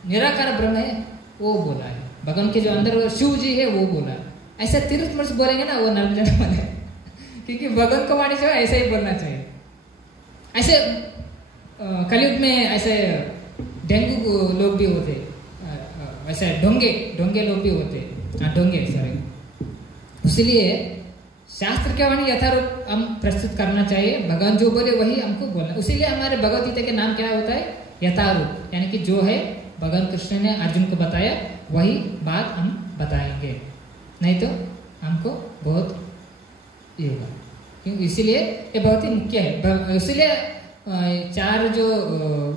निराकार ब्रह्म है, वो बोला है। भगवान के जो अंदर शिव जी है वो बोला है। ऐसा तीर्थ वर्ष बोलेंगे ना, वो नरक जाने वाला है, क्योंकि भगवान का वाणी जो है ऐसा ही बोलना चाहिए। ऐसे कलयुग में ऐसे डेंगू लोग भी होते, ऐसे ढोंगे लोग भी होते, ढोंगे सॉरी। इसलिए शास्त्र के वाणी यथारूप हम प्रस्तुत करना चाहिए, भगवान जो बोले वही हमको बोलना। इसीलिए हमारे भगवत गीता के नाम क्या होता है, यथारूप, यानी कि जो है भगवान कृष्ण ने अर्जुन को बताया वही बात हम बताएंगे, नहीं तो हमको बहुत ये होगा। इसीलिए ये बहुत ही मुख्य है। इसीलिए 4 जो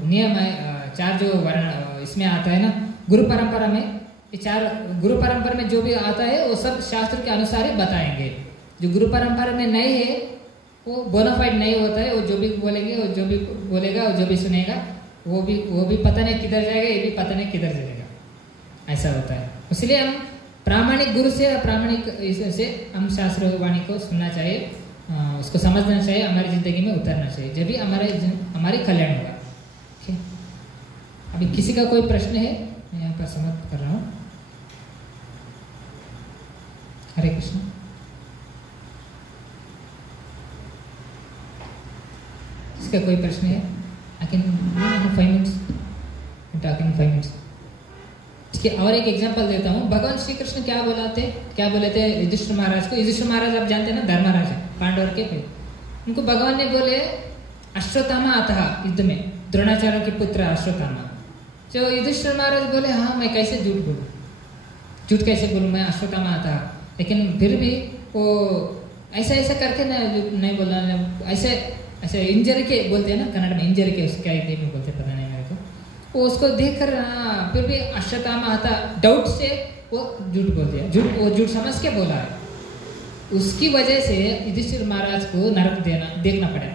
नियम है, 4 जो वर्ण इसमें आता है ना गुरु परंपरा में, ये 4 गुरु परंपरा में जो भी आता है वो सब शास्त्र के अनुसार ही बताएंगे। जो गुरु परंपरा में नहीं है वो बोनाफाइड नहीं होता है, वो जो भी बोलेंगे, वो जो भी बोलेगा, वो जो भी सुनेगा, वो भी पता नहीं किधर जाएगा, ये भी पता नहीं किधर जाएगा, ऐसा होता है। इसलिए हम प्रामाणिक गुरु से, प्रामाणिक से हम शास्त्र वाणी को सुनना चाहिए, उसको समझना चाहिए, हमारी जिंदगी में उतरना चाहिए, जब भी हमारी कल्याण होगा। ठीक, अभी किसी का कोई प्रश्न है, मैं यहाँ पर समाप्त कर रहा हूँ। हरे कृष्ण। इसका कोई प्रश्न है? I can 5 minutes. I'm talking 5 minutes. इसके और एक एग्जांपल देता हूँ। भगवान श्री कृष्ण क्या बोले थे युधिष्ठिर महाराज को। युधिष्ठिर महाराज आप जानते हैं ना, धर्मराज है, पांडवर के थे। उनको भगवान ने बोले अश्वत्थामा आता युद्ध में, द्रोणाचार्य के पुत्र अश्वत्थामा। जो युधिष्ठिर महाराज बोले हाँ मैं कैसे झूठ कैसे बोलूँ, मैं अश्वत्थामा आता। लेकिन फिर भी वो ऐसा करके नहीं बोलना, ऐसे इंजरी के बोलते हैं ना कन्नड़ में, इंजरी के उसका हिंदी में बोलते पता नहीं मेरे को। वो उसको देखकर फिर भी अश्वत्थामा आता डाउट से वो झूठ बोल दिया, वो झूठ समझ के बोला है। उसकी वजह से युधिष्ठिर महाराज को नरक देखना पड़ा।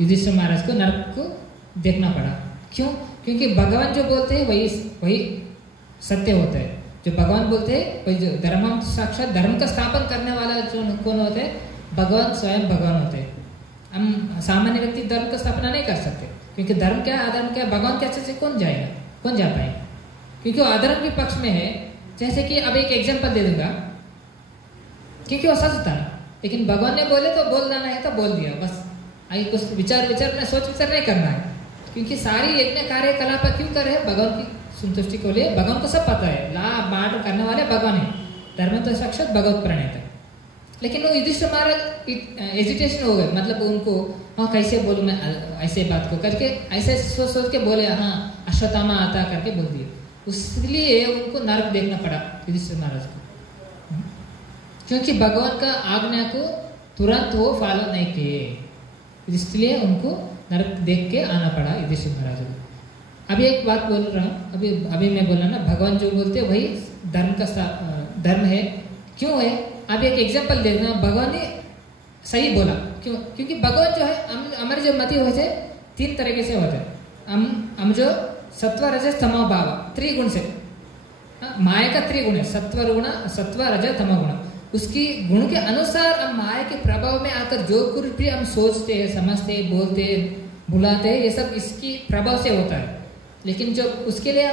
युधिष्ठिर महाराज को नरक को देखना पड़ा। क्यों? क्योंकि भगवान जो बोलते हैं वही सत्य होता है। जो भगवान बोलते हैं वही जो धर्म, साक्षात धर्म का स्थापन करने वाला जो कौन होते हैं? भगवान स्वयं भगवान होते हैं। हम सामान्य व्यक्ति धर्म का स्थापना नहीं कर सकते, क्योंकि धर्म क्या है अधर्म क्या है भगवान के अच्छे से कौन जाएगा, कौन जा पाएगा, क्योंकि वो अधर्म के पक्ष में है। जैसे कि अब एक एग्जांपल दे दूंगा, क्योंकि वो सच था, लेकिन भगवान ने बोले तो बोल देना है तो बोल दिया बस। आगे कुछ विचार में सोच विचार नहीं करना है, क्योंकि सारी यज्ञ कार्य कलाप क्यों कर रहे हैं? भगवान की संतुष्टि को लिए। भगवान को सब पता है, लाभ बांट करने वाले भगवान है, धर्म तो साक्षात भगवत प्रणेता। लेकिन वो युधिष्ठिर महाराज एजिटेशन हो गए, मतलब उनको हाँ कैसे बोलूँ मैं ऐसे बात को करके ऐसे सोच के बोले हाँ अश्वत्थामा आता करके बोल दिए। उसलिए उनको नरक देखना पड़ा युधिष्ठिर महाराज को, क्योंकि भगवान का आज्ञा को तुरंत वो फॉलो नहीं किए, इसलिए उनको नरक देख के आना पड़ा युधिष्ठिर महाराज को। अभी एक बात बोल रहा हूँ, अभी मैं बोला ना भगवान जो बोलते हैं वही धर्म का धर्म है। क्यों है? अभी एक एग्जांपल देखना, भगवान ने सही बोला। क्यों? क्योंकि भगवान जो है हमारे जो मति होते तीन तरीके से होते हैं। हम जो सत्व रजस तमो भाव त्रिगुण से, माया का त्रिगुण है, सत्व रजस तमो गुण। उसकी गुण के अनुसार हम माया के प्रभाव में आकर जो कुछ भी हम सोचते हैं, समझते हैं, बोलते हैं, बुलाते हैं, ये सब इसकी प्रभाव से होता है। लेकिन जो उसके लिए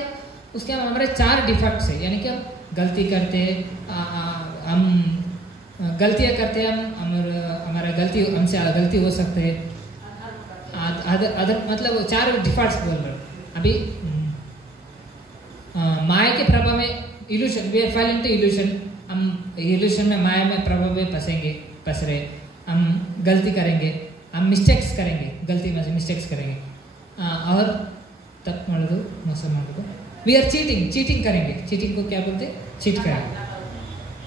उसके हमारे चार डिफेक्ट्स है, यानी कि हम गलती करते हैं, हम गलतियाँ करते हैं, हमारा हमसे गलती हो सकते है। मतलब चार डिफेक्ट्स बोल रहे हैं। अभी माया के प्रभाव में illusion, we are fall into illusion. हम इल्यूशन में माया में प्रभाव में फंस रहे, हम गलती करेंगे, हम मिस्टेक्स करेंगे, गलती में से मिस्टेक्स करेंगे। और तब मौसम वी आर चीटिंग करेंगे। चीटिंग को क्या बोलते हैं? चीट करेंगे,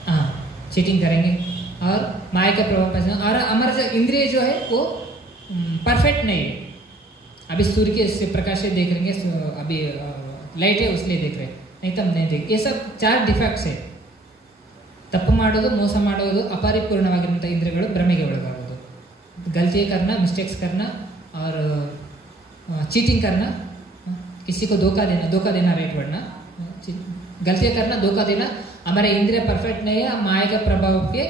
हाँ चीटिंग करेंगे और माया का प्रभाव फंसे। और हमारा जो इंद्रिय जो है वो परफेक्ट नहीं है। अभी सूर्य के प्रकाश से देख रहे हैं, अभी लाइट है उसलिए देख रहे हैं, नहीं तो हम नहीं देख। ये सब चार डिफेक्ट्स है। ತಪ್ಪು ಮಾಡೋದು, ಮೋಸ ಮಾಡೋದು, ಅಪರಿಪೂರ್ಣವಾಗಿರುವಂಥ ಇಂದ್ರಿಯಗಳು ಭ್ರಮೆಗೆ ಒಳಗಾಗೋದು, गलती करना, मिस्टेक्स करना और चीटिंग करना, किसी को धोखा देना रेट बढ़ना, गलतियाँ करना, धोखा देना। हमारे इंद्रिय परफेक्ट नहीं है, माया के प्रभाव के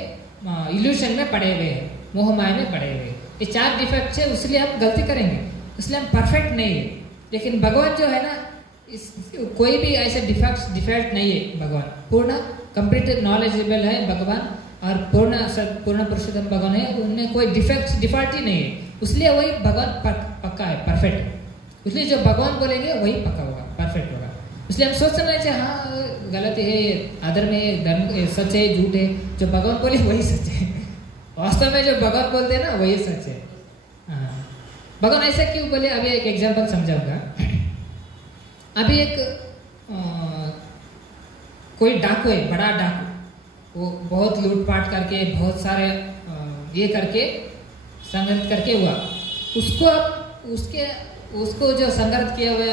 इल्यूशन में पड़े हुए हैं, मोह माया में पड़े हुए हैं। ये चार डिफेक्ट है, इसलिए हम गलती करेंगे, इसलिए हम परफेक्ट नहीं है। लेकिन भगवान जो है ना, कोई भी ऐसे डिफेक्ट नहीं है। भगवान पूर्ण कंप्लीट नॉलेजेबल है भगवान, और पूर्ण पुरुषोत्तम भगवान है, उनमें कोई डिफॉल्ट ही नहीं है। इसलिए वही भगवान पक्का है, परफेक्ट। इसलिए जो भगवान बोलेंगे वही पक्का होगा, परफेक्ट होगा। इसलिए हम सोच सकते हैं हाँ गलत है, अधर्म है, धर्म सच है, झूठ है। जो भगवान बोले वही सच है। वास्तव में जो भगवान बोलते हैं ना वही सच है। हाँ, भगवान ऐसा क्यों बोले? अभी एक एग्जाम्पल समझाऊंगा। अभी एक कोई डाकू है, बड़ा डाकू, वो बहुत लूटपाट करके, बहुत सारे ये करके संग्रहित करके हुआ। उसको जो संग्रहित किया हुआ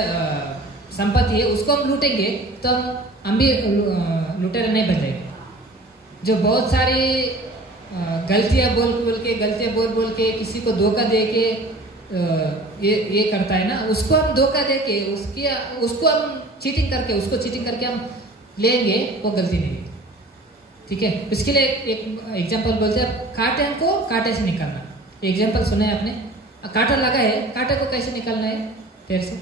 संपत्ति है उसको हम लूटेंगे तो हम भी लुटेरे नहीं बन जाएंगे। जो बहुत सारी गलतियाँ बोल के किसी को धोखा दे के ये करता है ना, उसको हम धोखा दे के उसको हम चीटिंग करके हम लेंगे, वो गलती नहीं है। ठीक है, इसके लिए एक एग्जांपल बोलते हैं, कांटे को कांटे से निकालना। एग्जांपल सुना है आपने? कांटा लगा है, कांटे को कैसे निकालना है? पैर से,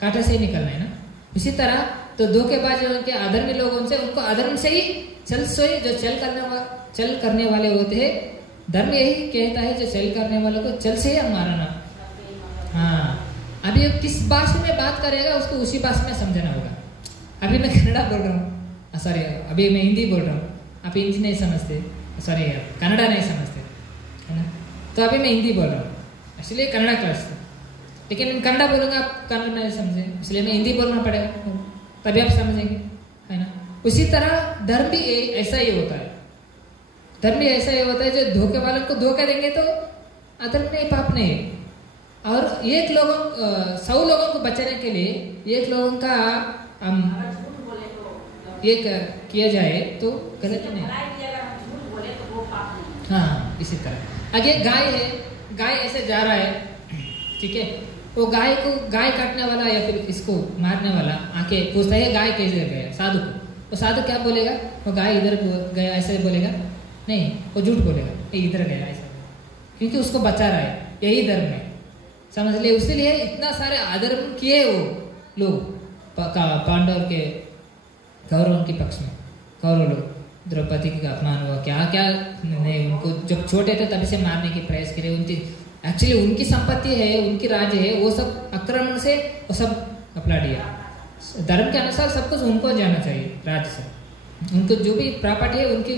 कांटे से ही निकालना है ना। इसी तरह तो धोखेबाज के अधर्मी लोग उनसे, उनको अधर्म से ही जो चल करने वाले होते हैं। धर्म यही कहता है जो चल करने वालों को चल से ही मारना। हाँ, अभी किस भाषा में बात करेगा उसको उसी भाषा में समझना होगा। अभी मैं कन्नड़ा बोल रहा हूँ, सॉरी अभी मैं हिंदी बोल रहा हूँ, आप हिंदी नहीं समझते, सॉरी कन्नड़ा नहीं समझते है ना, तो अभी मैं हिंदी बोल रहा हूँ, इसलिए कन्नड़ा क्लास था। लेकिन मैं कन्नड़ा बोलूँगा आप कन्नड़ा नहीं समझे, इसलिए मैं हिंदी बोलना पड़ेगा, तभी आप समझेंगे, है ना। उसी तरह धर्म भी ऐसा ही होता है। धर्म भी ऐसा ही होता है, जो धोखे वालों को धोखा देंगे तो अधर्म नहीं, पाप नहीं है। और 100 लोगों को बचाने के लिए 1 लोगों का एक किया जाए तो गलत नहीं। हाँ, इसी तरह आगे गाय है, गाय ऐसे जा रहा है, ठीक है, वो गाय काटने वाला या फिर इसको मारने वाला आके पूछता है गाय कैसे गया साधु को, वो साधु क्या बोलेगा? वो गाय इधर गया ऐसे बोलेगा? नहीं, वो झूठ बोलेगा, ये इधर गया ऐसा, क्योंकि उसको बचा रहा है। यही धर्म है, समझ लिए। उसलिए इतना सारे अधर्म किए वो लोग पांडव के कौरवों के पक्ष में। कौरव लोग द्रौपदी का अपमान हुआ, क्या क्या नहीं, उनको जब छोटे थे तभी से मारने की प्रयास करे। उनकी एक्चुअली उनकी संपत्ति है, उनकी राज्य है, वो सब आक्रमण से वो सब अपना दिया। धर्म के अनुसार सब कुछ उनको जाना चाहिए, राज्य से उनको जो भी प्रॉपर्टी है उनकी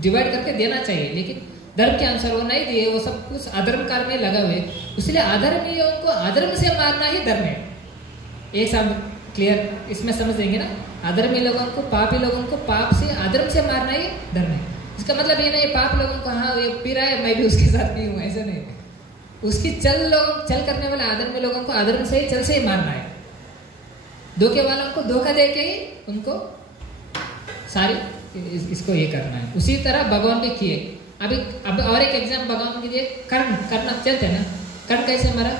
डिवाइड करके देना चाहिए, लेकिन धर्म के अनुसार वो नहीं दिए, वो सब कुछ अधर्म कार्य में लगा हुए। इसलिए अधर्मियों को अधर्म से मारना ही धर्म है। एक साथ क्लियर इसमें समझ देंगे ना, अधर्मी लोगों को, पापी लोगों को पाप से, अधर्म से मारना ही धर्म है। इसका मतलब ये नहीं पाप लोगों को हाँ ये पी रहा है मैं भी उसके साथ पी हूँ, ऐसा नहीं। उसकी चल करने वाले अधर्मी लोगों को अधर्म से ही, चल से ही मारना है। धोखे वालों को धोखा दे के ही उनको सारी इसको ये करना है। उसी तरह भगवान भी किए। अब और एक एग्जाम भगवान के दिए, कर्ण अब चलते ना, कर्ण कैसे मरा?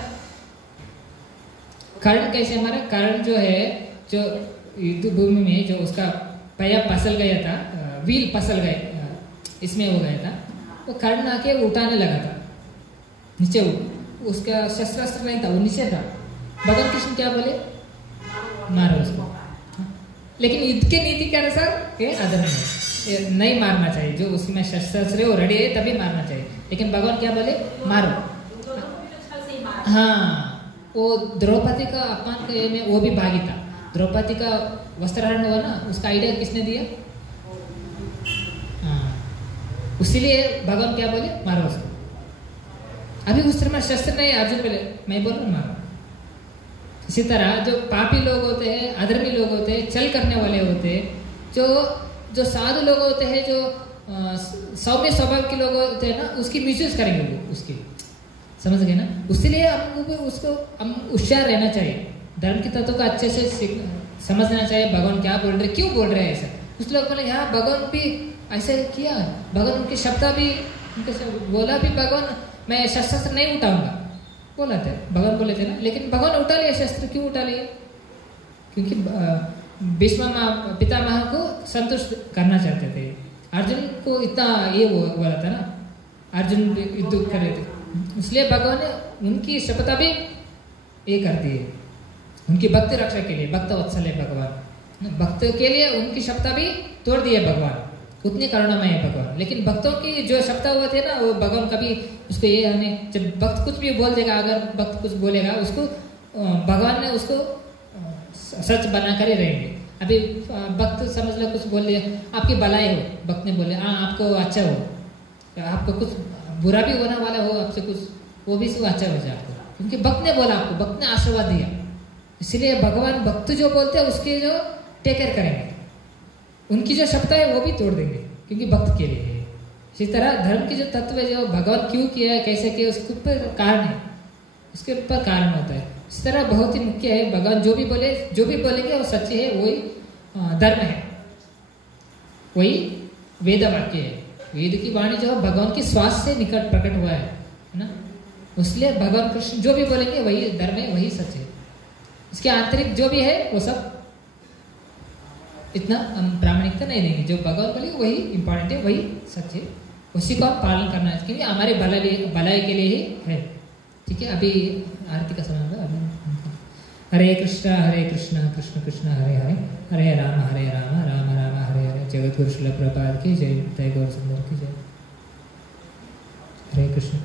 कर्ण जो है, जो युद्ध भूमि में जो उसका पैया पसल गया था, व्हील पसल गए, इसमें हो गया था, वो कर्ण आके उठाने लगा था नीचे, उसका शस्त्र नहीं था, वो नीचे था। भगवान कृष्ण क्या बोले? मारो उसको। लेकिन युद्ध के नीति के अनुसार ये अधर्म है, नहीं मारना चाहिए। जो उसमें शस्त्र है वो रेडी है तभी मारना चाहिए, लेकिन भगवान क्या बोले? मारो। हाँ, वो द्रौपदी का अपमान में वो भी भागी था। द्रौपदी का वस्त्रहरण हुआ ना, उसका आइडिया किसने दिया? हाँ, इसीलिए भगवान क्या बोले? मारो उसको। अभी उस समय शस्त्र नहीं, अर्जुन बोले मैं बोल रहा हूँ मारो। इसी तरह जो पापी लोग होते हैं, अधर्मी लोग होते हैं, छल करने वाले होते हैं, जो साधु लोग होते हैं, जो सौम्य स्वभाव के लोग होते हैं ना, उसकी मिसयूज करेंगे लोग, उसकी, समझ गए ना। उसलिए हमको भी उसको हम होशियार रहना चाहिए, धर्म के तत्व का अच्छे से समझना चाहिए। भगवान क्या बोल रहे, क्यों बोल रहे हैं ऐसा। कुछ लोग बोले यहाँ भगवान भी ऐसे किया, भगवान उनके शब्द भी बोला भी, भगवान मैं शस्त्र नहीं उठाऊंगा बोला था, भगवान बोले थे ना, लेकिन भगवान उठा लिया शस्त्र। क्यों उठा लिया? क्योंकि भीष्म पितामह को संतुष्ट करना चाहते थे। अर्जुन को इतना ये बोला था ना, अर्जुन युद्ध कर रहे थे, इसलिए भगवान ने उनकी शपथ भी ये कर दी है, उनकी भक्त रक्षा के लिए। भक्त वत्सल है भगवान, भक्त के लिए उनकी शपथ भी तोड़ दी है भगवान, उतनी करुणामय है भगवान। लेकिन भक्तों की जो शब्द हुए थे ना, वो भगवान कभी उसको ये हमें, जब भक्त कुछ भी बोल देगा, अगर भक्त कुछ बोलेगा उसको भगवान ने उसको सच बनाकर ही रहेंगे। अभी भक्त समझ लो कुछ बोल दिया, आपकी भलाई हो, भक्त ने बोले हाँ आपको अच्छा हो, आपको कुछ बुरा भी होने वाला हो आपसे कुछ, वो भी सब अच्छा हो जाए आपको, क्योंकि भक्त ने बोला, आपको भक्त ने आशीर्वाद दिया। इसलिए भगवान भक्त जो बोलते हैं उसके जो टेक केयर करेंगे, उनकी जो शब्द है वो भी तोड़ देंगे, क्योंकि भक्त के लिए है। इसी तरह धर्म के जो तत्व है, जो भगवान क्यों किया है, कैसे किया, उसके ऊपर कारण है, उसके ऊपर कारण होता है। इस तरह बहुत ही मुख्य है, भगवान जो भी बोले, जो भी बोलेंगे वो सच्चे है, वही धर्म है, वही वेद वाक्य है। वेद की वाणी जो है भगवान की श्वास से निकट प्रकट हुआ है ना, इसलिए भगवान कृष्ण जो भी बोलेंगे वही धर्म है, वही सच है। इसके आंतरिक जो भी है वो सब इतना हम प्रामाणिकता नहीं देंगे, जो भगवान बोले वही इंपॉर्टेंट है, वही सच है, उसी को आप पालन करना है, क्योंकि हमारे भलाई के लिए ही है। ठीक है, अभी आरती का समय होगा। हरे कृष्ण कृष्ण कृष्ण हरे हरे, हरे राम राम राम हरे हरे। जगत गुरु श्रील प्रभुपाद की जय, जय गौर सुंदर की जय। हरे कृष्ण।